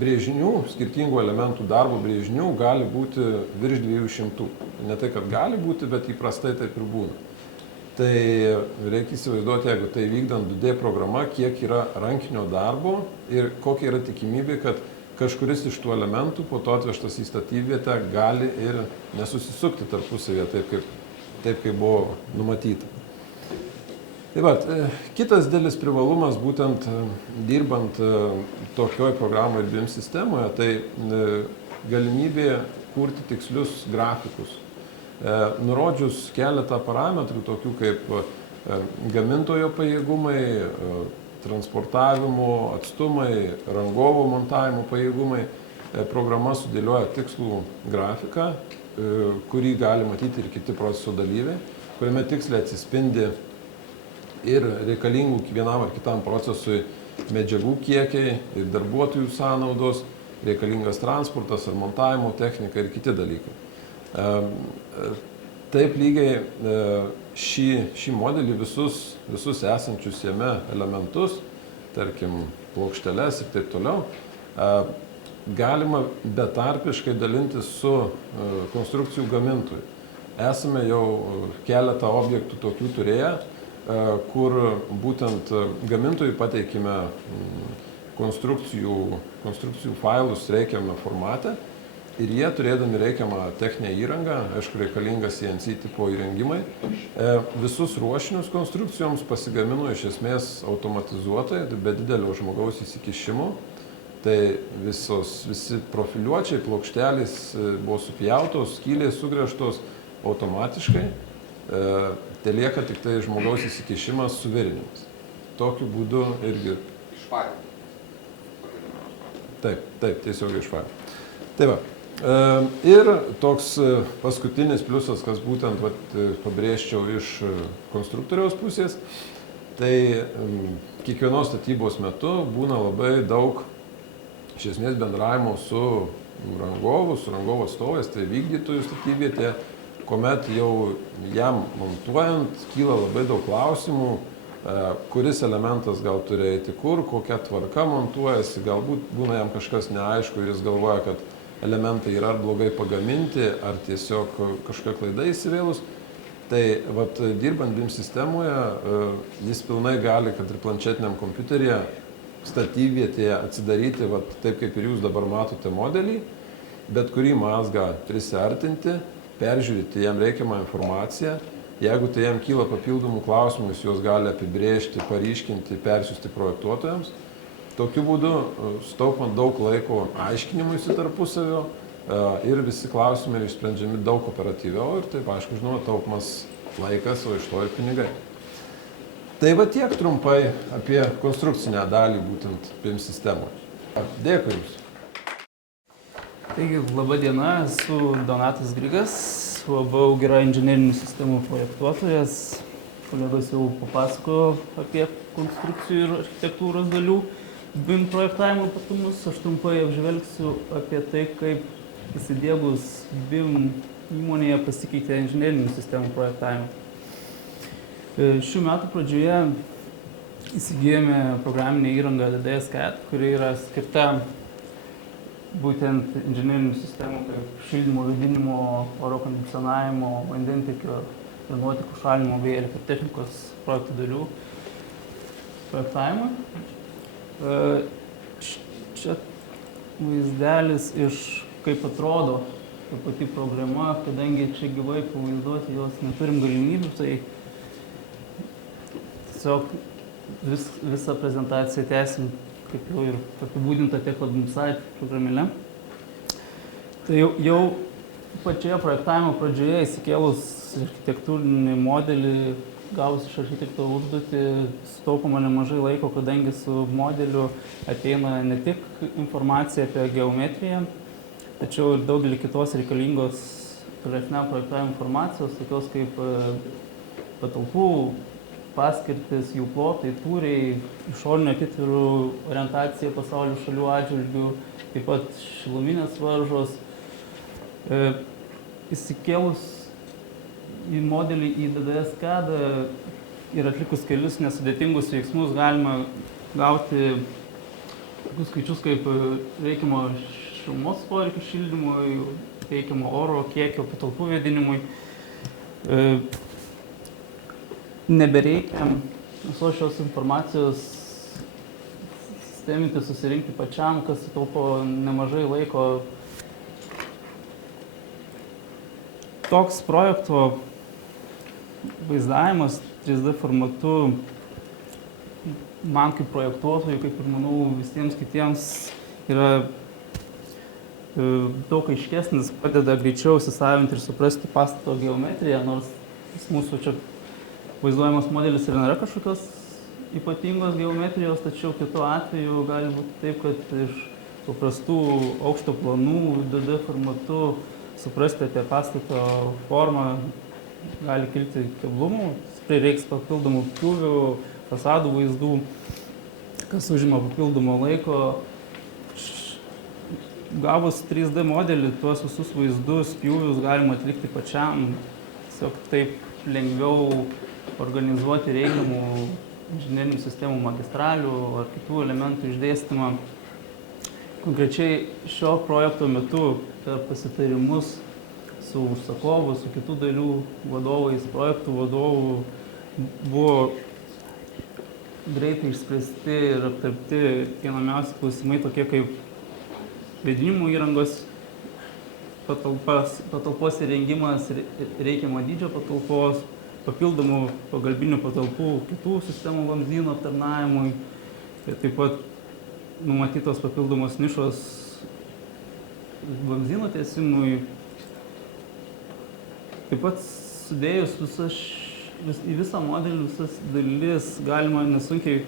brėžinių, skirtingų elementų darbo brėžinių gali būti virš 200. Ne tai, kad gali būti, bet įprastai taip ir būna. Tai reikia įsivaizduoti, jeigu tai vykdant 2D programa, kiek yra rankinio darbo ir kokia yra tikimybė, kad kažkuris iš tų elementų po to atvežtas į statybvietę gali ir nesusisukti tarpusavėje taip, kaip buvo numatyta. Tai kitas didelis privalumas būtent dirbant tokioj programoje ir BIM sistemoje, tai galimybė kurti tikslius grafikus. Nurodžius keletą parametrų, tokių kaip gamintojo pajėgumai, transportavimo atstumai, rangovo montavimo pajėgumai, programa sudėlioja tikslų grafiką, kurį gali matyti ir kiti proceso dalyviai, kuriame tiksliai atsispindi ir reikalingų vienam ar kitam procesui medžiagų kiekiai ir darbuotojų sąnaudos, reikalingas transportas ar montavimo technika ir kiti dalykai. Taip lygiai šį modelį visus esančius jame elementus tarkim, plokšteles ir taip toliau, galima betarpiškai dalintis su konstrukcijų gamintoju. Esame jau keletą objektų tokių turėję, kur būtent gamintojui pateikime konstrukcijų failus reikiamą formatą ir jie, turėdami reikiamą techninę įrangą, aišku, reikalingas CNC tipo įrengimai, visus ruošinius konstrukcijoms pasigamino iš esmės automatizuotai, be didelio žmogaus įsikišimo. Tai visi profiliuočiai, plokštelės buvo supjautos, skylės sugręžtos automatiškai, tai lieka tik tai žmogaus įsikišimas, suvirinimas. Tokiu būdu irgi... Iš failų. Taip, tiesiog iš failų. Tai va. Ir toks paskutinis pliusas, kas būtent pabrėžčiau iš konstruktoriaus pusės, tai kiekvienos statybos metu būna labai daug iš esmės bendravimo su rangovu atstovais, tai vykdytojų statybvietė, kuomet jau jam montuojant kyla labai daug klausimų, kuris elementas gal turi eiti kur, kokia tvarka montuojasi, galbūt būna jam kažkas neaišku ir jis galvoja, kad elementai yra ar blogai pagaminti, ar tiesiog kažkokia klaida įsivėlus. Tai dirbant BIM sistemoje, jis pilnai gali, kad ir planšetiniam kompiuteryje, statybvietėje atsidaryti, taip kaip ir jūs dabar matote modelį, bet kurį mazgą prisiartinti, peržiūrėti jam reikiamą informaciją. Jeigu tai jam kyla papildomų klausimų, jis juos gali apibrėžti, paryškinti, persiųsti projektuotojams. Tokiu būdu sutaupant daug laiko aiškinimuisi tarpusavio ir visi klausimai išsprendžiami daug operatyviau ir taip, aišku, žinoma, taupamas laikas, o iš to ir pinigai. Tai tiek trumpai apie konstrukcinę dalį būtent BIM sistemoje. Dėkui Jums. Taigi, laba diena, esu Donatas Grigas, labai gera inžinerinių sistemų projektuotojas. Kolegos jau papasakojo apie konstrukcijų ir architektūros dalių BIM projektavimo ypatumus. Aš trumpai apžvelgsiu apie tai, kaip įsidiegus BIM įmonėje pasikeitė inžinerinių sistemų projektavimo. Šių metų pradžioje įsigijome programinę įrangą DDS-CAD, kuri yra skirta būtent inžinerinių sistemų kaip šildymo, vėdinimo, oro kondicionavimo, vandentiekio ir nuotekų šalinimo bei elektrotechnikos projektų dalių projektavimui. Čia vaizdelis iš kaip atrodo ta pati programa, kadangi čia gyvai pavaizduoti jos neturim galimybių, tai tiesiog visą prezentaciją tęsim, kaip jau ir apibūdinta Techlab site programėle. Tai jau pačioje projektavimo pradžioje įsikėlus architektūrinį modelį, gavus iš architekto užduotį, sutaupoma nemažai laiko, kadangi su modeliu ateina ne tik informacija apie geometriją, tačiau ir daugelį kitos reikalingos tolesniam projektavimo informacijos, tokios kaip patalpų paskirtis, jų plotai, tūriai, išorinio atitvirų orientacija pasaulio šalių atžvilgių, taip pat šiluminės varžos. Įsikėlus į modelį į DDS-CAD ir atlikus kelius nesudėtingus veiksmus galima gauti tokius skaičius kaip reikiamo šilumos poreikio šildymui, reikiamo oro kiekio patalpų vėdinimui. Nebereikia visos šios informacijos sisteminti, susirinkti pačiam, kas sutaupo nemažai laiko. Toks projekto vaizdavimas 3D formatu man kaip projektuotojui, kaip ir manau visiems kitiems, yra daug aiškesnis, padeda greičiau įsisavinti ir suprasti pastato geometriją, nors mūsų čia vaizduojamas modelis ir nėra kažkokios ypatingos geometrijos, tačiau kitu atveju gali būti taip, kad iš paprastų aukšto planų 2D formatu suprasti apie pastato formą gali kilti keblumų, prireiks papildomų pjūvių, fasadų vaizdų, kas užima papildomo laiko. Gavus 3D modelį, tuos visus vaizdus, pjūvius galima atlikti pačiam, tiesiog taip lengviau organizuoti reikiamų inžinerinių sistemų magistralių ar kitų elementų išdėstymą. Konkrečiai šio projekto metu per pasitarimus su užsakovu, su kitų dalių vadovais, projektų vadovų buvo greitai išspręsti ir aptarpti įdomiausi klausimai tokie kaip vėdinimo įrangos patalpos įrengimas, reikiamo dydžio patalpos, papildomų pagalbinių patalpų kitų sistemų vamzdynų aptarnavimui ir taip pat numatytos papildomos nišos vamzdyno tiesimui. Taip pat sudėjus į visą modelį, visas dalis galima nesunkiai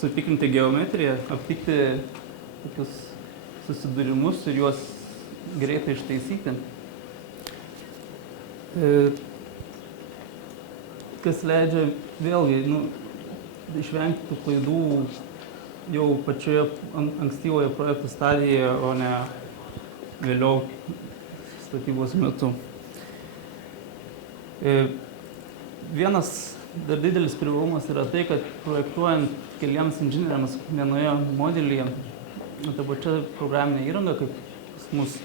sutikrinti geometriją, aptikti tokius susidūrimus ir juos greitai ištaisyti. Kas leidžia vėlgi išvengti tų klaidų jau pačioje ankstyvoje projektų stadijoje, o ne vėliau statybos metu. Vienas dar didelis privalumas yra tai, kad projektuojant keliems inžinieriams vienoje modelyje, ta pačia programinė įranga, kaip pas mus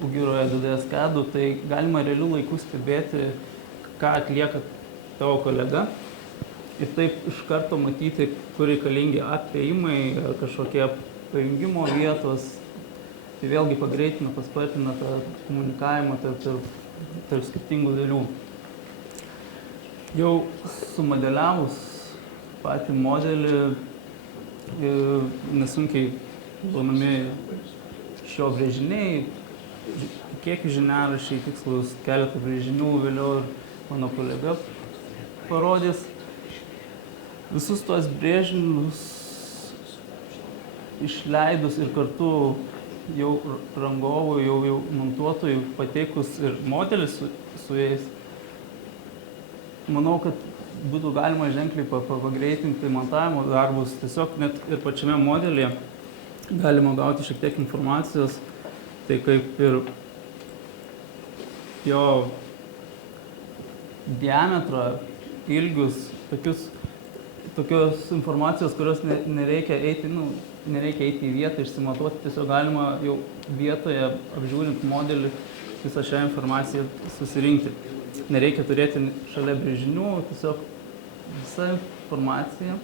Ugiroje DDS CAD, tai galima realių laikų stebėti, ką atlieka tavo kolega ir taip iš karto matyti, kur reikalingi apėjimai ar kažkokie pajungimo vietos. Tai vėlgi pagreitina, paspartina tą komunikavimą tarp skirtingų dalių. Jau sumodeliavus patį modelį, nesunkiai gaunami šio brėžiniai, kiekį žiniaraščiai, tikslus keletą brėžinių, vėliau ir mano kolega parodys. Visus tuos brėžinius išleidus ir kartu jau rangovui, jau montuotojui pateikus ir modelį su jais, manau, kad būtų galima ženkliai pagreitinti montavimo darbus. Tiesiog net ir pačiame modelyje galima gauti šiek tiek informacijos, tai kaip ir jo diametrą, ilgius, tokios informacijos, kurios nereikia eiti į vietą, išsimatuoti, tiesiog galima jau vietoje apžiūrint modelį visą šią informaciją susirinkti. Nereikia turėti šalia brėžinių, tiesiog visa informacija,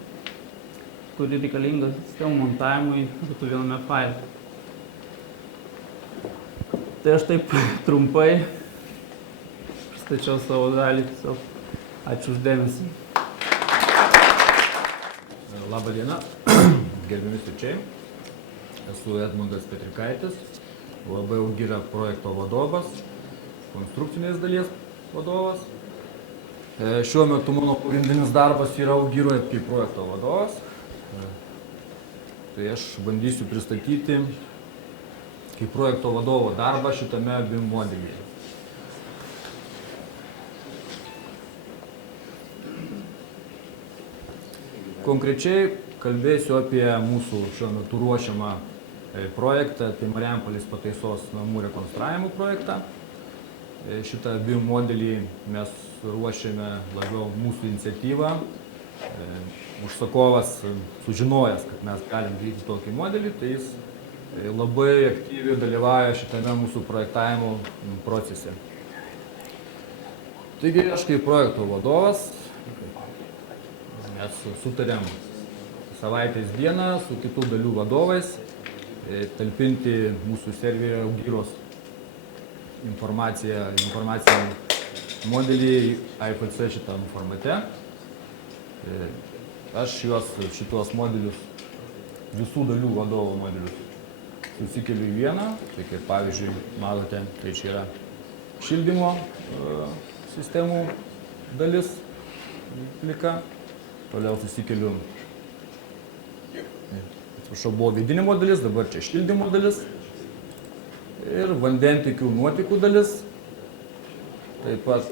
kuri reikalinga sistemų montavimui, būtų viename faile. Tai aš taip trumpai pristačiau savo dalį, tiesiog ačiū už dėmesį. Labą dieną, gerbiami svečiai. Esu Edmundas Petrikaitis, UAB Ugira projekto vadovas, konstrukcinės dalies vadovas. Šiuo metu mano pagrindinis darbas yra Ugiroje kaip projekto vadovas. Tai aš bandysiu pristatyti kaip projekto vadovo darbą šitame BIM modelyje. Konkrečiai kalbėsiu apie mūsų šiuo metu ruošiamą projektą, tai Marijampolės pataisos namų rekonstravimo projektą. Šitą BIM modelį mes ruošiame labiau mūsų iniciatyvą. Užsakovas sužinojęs, kad mes galim daryti tokį modelį, tai jis labai aktyviai dalyvauja šitame mūsų projektavimo procese. Taigi aš kaip projekto vadovas, mes sutarėm savaitės dieną su kitų dalių vadovais talpinti mūsų serveryje Ugiros informaciją modelį AFC šitam formate. Aš šitos modelius, visų dalių vadovo modelius, susikeliu į vieną. Tai kaip pavyzdžiui, matote, tai čia yra šildymo sistemų dalis plika. Toliau susikeliu, buvo vėdinimo dalis, dabar čia šildymo dalis. Ir vandentikių nuotekų dalis, taip pat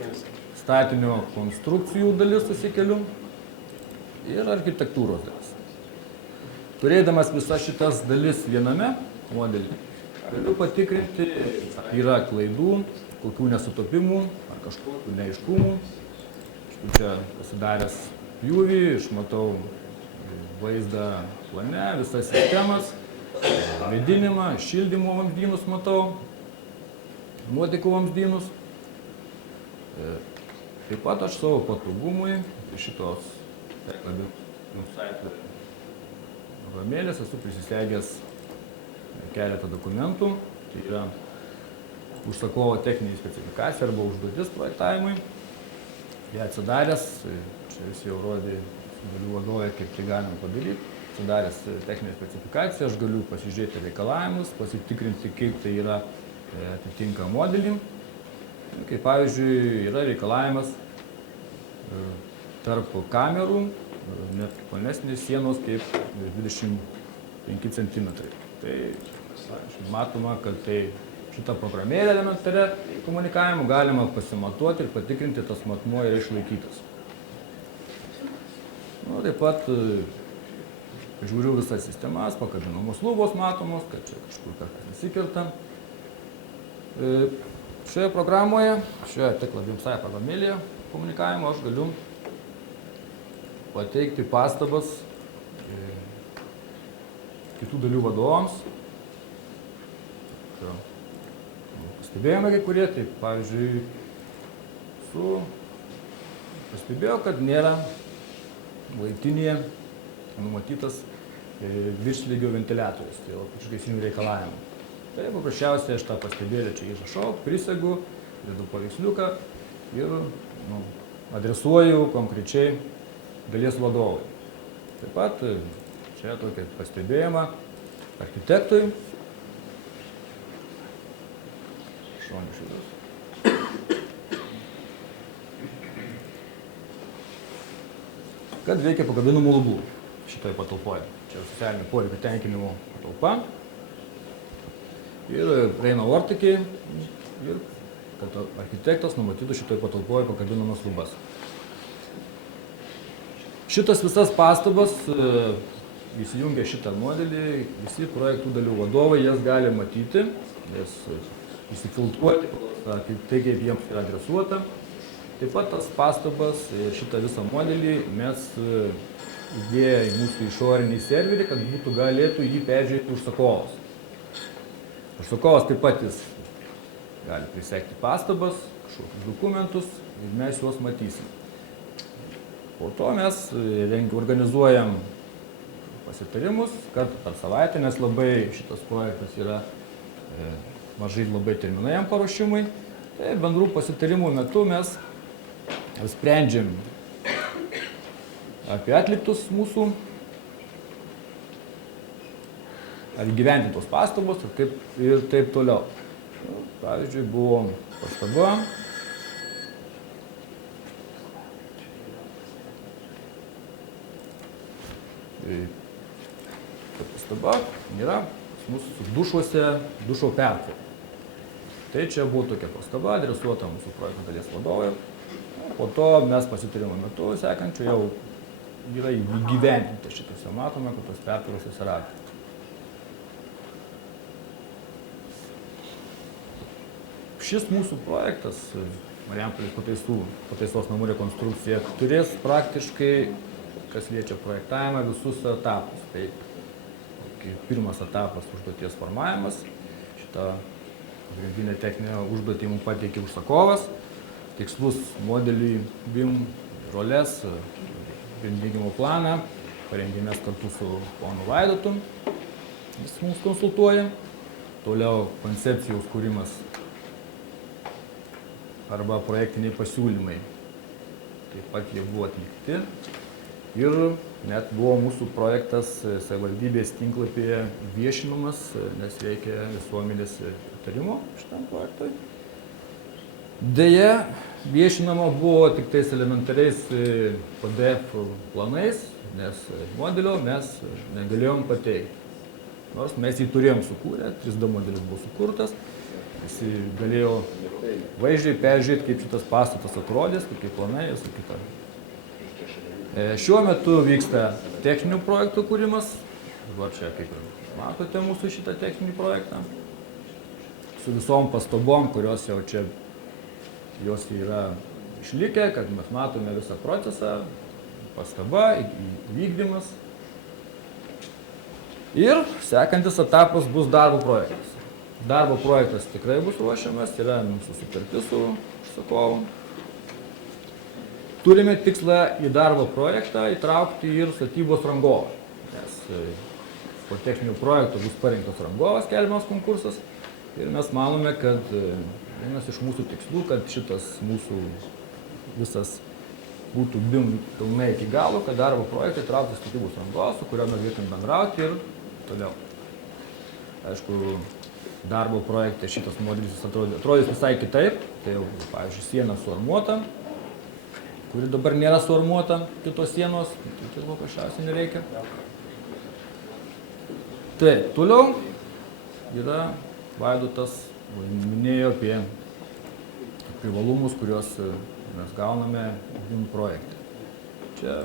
statinio konstrukcijų dalis susikeliu ir architektūros dalis. Turėdamas visas šitas dalis viename modelyje, galiu patikrinti, ar yra klaidų, kokių nesutapimų ar kažkokių neaiškumų. Čia pasidaręs pjūvį, aš matau vaizdą plane, visas sistemas, vėdinimą, šildymo vamzdynus matau, nuotekų vamzdynus. Taip pat aš savo patogumui šitos programėlės esu prisisegęs keletą dokumentų. Tai yra užsakovo techninė specifikacija arba užduotis projektavimui. Ją atsidaręs, čia visi jau rodė dalių vadovė, kaip tai galima padaryti. Atsidaręs techninę specifikaciją, aš galiu pasižiūrėti reikalavimus, pasitikrinti, kaip tai yra atitinka modelį. Kaip pavyzdžiui, yra reikalavimas tarp kamerų net plonesnės sienos kaip 25 cm. Tai matoma, kad tai šitą programėlę elementarią komunikavimo galima pasimatuoti ir patikrinti, tas matmuo yra išlaikytas. Taip pat žiūriu visas sistemas, pakabinamos lubos matomos, kad čia kažkur kažkas nesikirta. Šioje programoje, šioje TechLab programėlėje komunikavimo aš galiu pateikti pastabas kitų dalių vadovams. Pastebėjome kai kurie, tai pavyzdžiui, pastebėjau, kad nėra laiptinėje numatytas viršlygio ventiliatorius, tai yra priešgaisrinių reikalavimų. Tai paprasčiausiai aš tą pastebėlę čia įrašau, prisegu, dedu paveiksliuką ir adresuoju konkrečiai dalies vadovui. Taip pat čia tokia pastebėjimą architektui. Kad veikia pakabinamų lubų šitoje patalpoje. Čia socialinių poreikių tenkinimo patalpa. Ir prieina ortikiai ir kad architektas numatytų šitoje patalpoje pakabinamas lubas. Šitas visas pastabas įsijungia šitą modelį, visi projektų dalių vadovai jas gali matyti, jas įsifiltruoti, tai kaip jiems yra adresuota. Taip pat tas pastabas ir šitą visą modelį mes įdėję į mūsų išorinį serverį, kad galėtų jį peržiūrėti užsakovas. Užsakovas taip pat jis gali prisekti pastabas, kažkokius dokumentus ir mes juos matysim. Po to mes organizuojam pasitarimus, kad per savaitę, nes labai šitas projektas yra mažai labai terminai jam paruošimui. Tai bendrų pasitarimų metu mes sprendžiam apie atliktus mūsų ar įgyvendintos pastabos ir taip toliau. Pavyzdžiui, buvo pastaba. Pastaba yra mūsų dušuose dušo pertvarka. Tai čia buvo tokia pastaba, adresuota mūsų projekto dalies vadovui. Po to mes pasitarimo metu sekančių jau yra įgyvendinta šitas. Matome, kad tos pertvaros atsirado. Šis mūsų projektas, Marijampolės pataisos namų rekonstrukcija, turės praktiškai, kas liečia projektavimą, visus etapus. Tai pirmas etapas užduoties formavimas. Šitą pagrindinę techninę užduotį mums pateikė užsakovas. Tikslus modeliui BIM roles, BIM diegimo planą, parengėmės kartu su ponu Vaidotu. Jis mums konsultuoja. Toliau koncepcijos kūrimas arba projektiniai pasiūlymai. Taip pat jie buvo atlikti. Ir net buvo mūsų projektas savivaldybės tinklapyje viešinamas, nes reikia visuomenės pritarimo šitam projektui. Deja, viešinama buvo tik tais elementariais PDF planais, nes modelio mes negalėjom pateikti. Nors mes jį turėjom sukūrę, 3D modelis buvo sukurtas, visi galėjo vaizdžiai peržiūrėti, kaip šitas pastatas atrodys, kokie planai ir su kita. Šiuo metu vyksta techninių projektų kūrimas. Dabar čia kaip ir matote mūsų šitą techninį projektą. Su visom pastabom, kurios jau čia jos yra išlikę, kad mes matome visą procesą, pastaba, vykdymas. Ir sekantis etapas bus darbo projektas. Darbo projektas tikrai bus ruošiamas, yra mūsų sutartis su užsakovu. Turime tikslą į darbo projektą įtraukti ir statybos rangovą, nes po techninio projekto bus parinktas rangovas, skelbiamas konkursas ir mes manome, kad vienas iš mūsų tikslų, kad šitas mūsų visas būtų BIM pilnai iki galo, kad darbo projektą įtraukti statybos rangovą, su kuriuo mes galėtume bendrauti ir toliau. Aišku, darbo projekte šitas modelis atrodys visai kitaip, tai jau, pavyzdžiui, siena suarmuota, kuri dabar nėra suarmuota, kitos sienos, tai paprasčiausiai nereikia. Taip, toliau yra Vaidotas minėjo apie privalumus, kuriuos mes gauname BIM projekte. Čia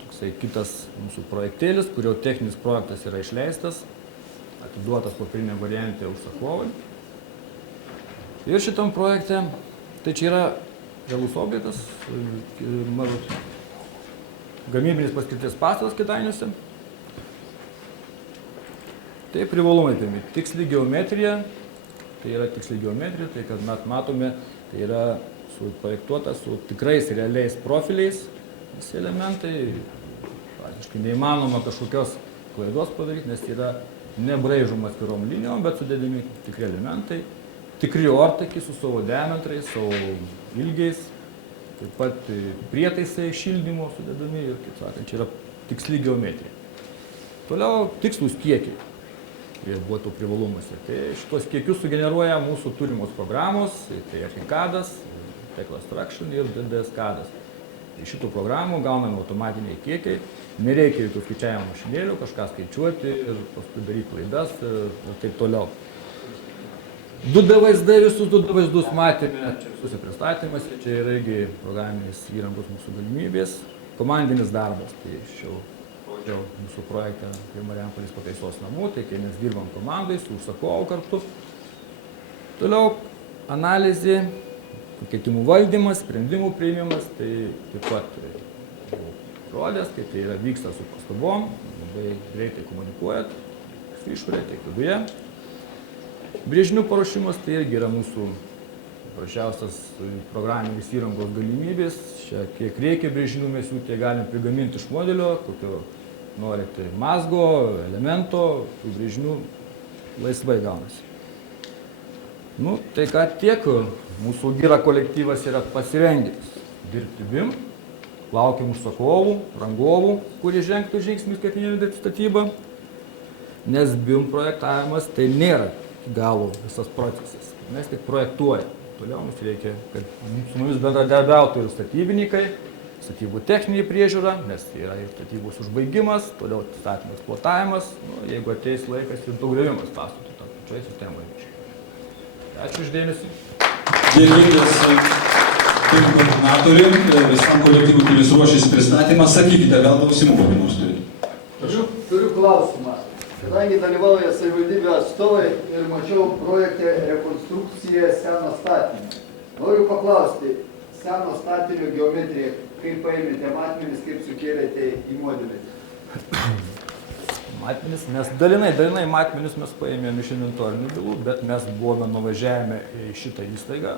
toksai kitas mūsų projektėlis, kurio techninis projektas yra išleistas, atiduotas popieriniam variante užsakovui. Ir šitam projekte, tai čia yra realus objektas, gamybinis paskirties pastatas Kėdainiuose. Tai privalumai pirmi. Tiksli geometrija, tai kad mes matome, tai yra suprojektuota su tikrais realiais profiliais, visi elementai, praktiškai neįmanoma kažkokios klaidos padaryti, nes yra nebraižoma atskirom linijom, bet sudėdami tikri elementai, tikri ortakiai su savo diametrais, savo ilgiais, taip pat prietaisai šildymo sudėdami ir, kaip sakant, čia yra tiksli geometrija. Toliau tikslus kiekiai. Jie būtų privalumuose. Tai šitos kiekius sugeneruoja mūsų turimos programos, tai Archicadas, Teclastruction ir DDS-Cadas. Iš šitų programų gauname automatiniai kiekiai, nereikia jokių skaičiavimo mašinėlių, kažką skaičiuoti ir paskui daryti klaidas ir taip toliau. 2D vaizdai, visus 2D vaizdus matėme, čia visuose pristatymuose, čia yra irgi programinės įrangos mūsų galimybės, komandinis darbas, tai mūsų projektą prie Marijampolės pataisos namų, tai kai mes dirbam komandai su užsakovu kartu. Toliau analizė, pakeitimų valdymas, sprendimų priėmimas, tai taip pat rodės, kai tai vyksta su pastabom, labai greitai komunikuojat su išorė, tiek viduje. Brėžinių paruošimas tai irgi yra mūsų paprasčiausias programinės įrangos galimybės. Čia kiek reikia brėžinių, mes jų tai galim prigaminti iš modelio, kokio norite mazgo, elemento, tų brėžinių laisvai gaunasi. Nu, tai ką tiek, mūsų Gira kolektyvas yra pasirengęs dirbti BIM, laukiam užsakovų, rangovų, kurie žengtų žingsnius, kad įvykdyti statybą, nes BIM projektavimas tai nėra galo visas procesas, mes tik projektuojam. Toliau mums reikia, kad su mumis bendradarbiautų ir statybininkai, statybų techninė priežiūra, nes yra ir statybos užbaigimas, toliau statymo eksploatavimas, jeigu ateis laikas ir nugriavimas pastatų tą pačioje sistemoje. Ačiū uždėmesį. Dėkingas koordinatoriui, visam kolektyvui, kuris ruošiasi pristatymą, sakykite, gal klausimų kokį nors turite. Turiu klausimą. Kadangi dalyvauja savivaldybių atstovai ir mačiau projekte rekonstrukcija seno statinio. Noriu paklausti, seno statinio geometriją, kaip paėmėte matmenis, kaip sukėlėte į modelį? Matmenis, mes dalinai matmenis mes paėmėme iš inventorinių bylų, bet mes buvome nuvažiavę į šitą įstaigą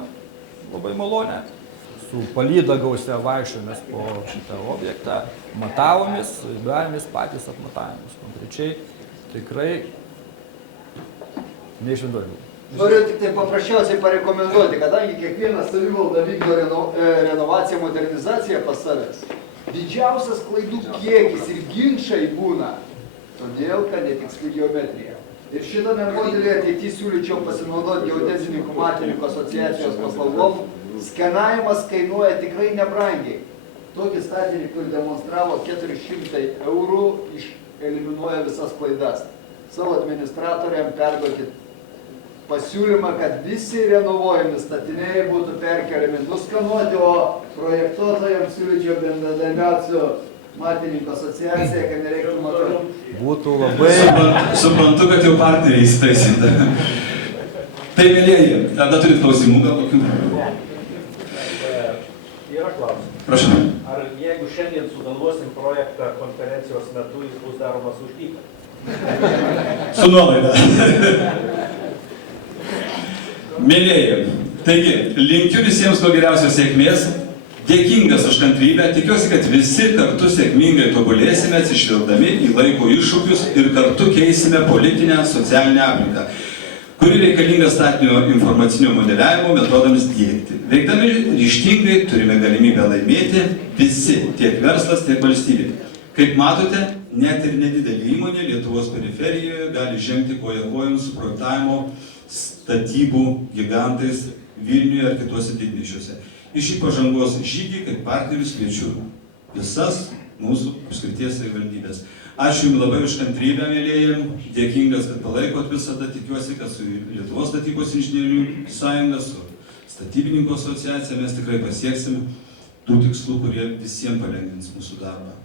labai malonę. Su palyda gausia vaikščiomės po šitą objektą, matavomės, darėmės patys apmatavimus. Konkrečiai tikrai ne iš inventorinių. Noriu tik tai paprasčiausiai parekomenduoti, kadangi kiekviena savivalda vykdo renovaciją, modernizaciją pas savęs. Didžiausias klaidų kiekis ir ginčai būna, todėl, kad netiksli geometrija. Ir šitame modelyje ateityje siūlyčiau pasinaudoti geodezininkų matininkų asociacijos paslaugom. Skenavimas kainuoja tikrai nebrangiai. Tokį statinį, kur demonstravo 400 eurų, eliminuoja visas klaidas. Savo administratoriam perduokit pasiūlymą, kad visi renovuojami statiniai būtų perkeliami nuskanuoti, o projektuotojams siūlyčiau bendradarbiauti su matininkų asociacija, kad nereiktų matuoti. Būtų labai... Suprantu, kad jau partneriai įsitaisite. Tai, mėlėjai, tada turit klausimų gal kokių? Yra klausimų. Prašau. Ar jeigu šiandien sugalvosim projektą konferencijos metu, jis bus daromas už dyką? Su nuolaida. Mėlyjeji, taigi, linkiu visiems kuo geriausios sėkmės, dėkingas už kantrybę, tikiuosi, kad visi kartu sėkmingai tobulėsime, atsižvelgdami į laiko iššūkius ir kartu keisime politinę, socialinę aplinką, kuri reikalinga statinio informacinio modeliavimo metodams diegti. Veikdami ryžtingai turime galimybę laimėti visi, tiek verslas, tiek valstybė. Kaip matote, net ir nedidelė įmonė Lietuvos periferijoje gali žengti koja kojon su projektavimo statybų gigantais Vilniuje ar kituose didmiesčiuose. Į šį pažangos žygį kaip partnerius kviečiu visas mūsų apskrities savivaldybės. Ačiū Jums labai už kantrybę, mėlyjeji, dėkingas, kad palaikot visada, tikiuosi, kad su Lietuvos statybos inžinierių sąjunga, su statybininkų asociacija mes tikrai pasieksim tų tikslų, kurie visiems palengvins mūsų darbą.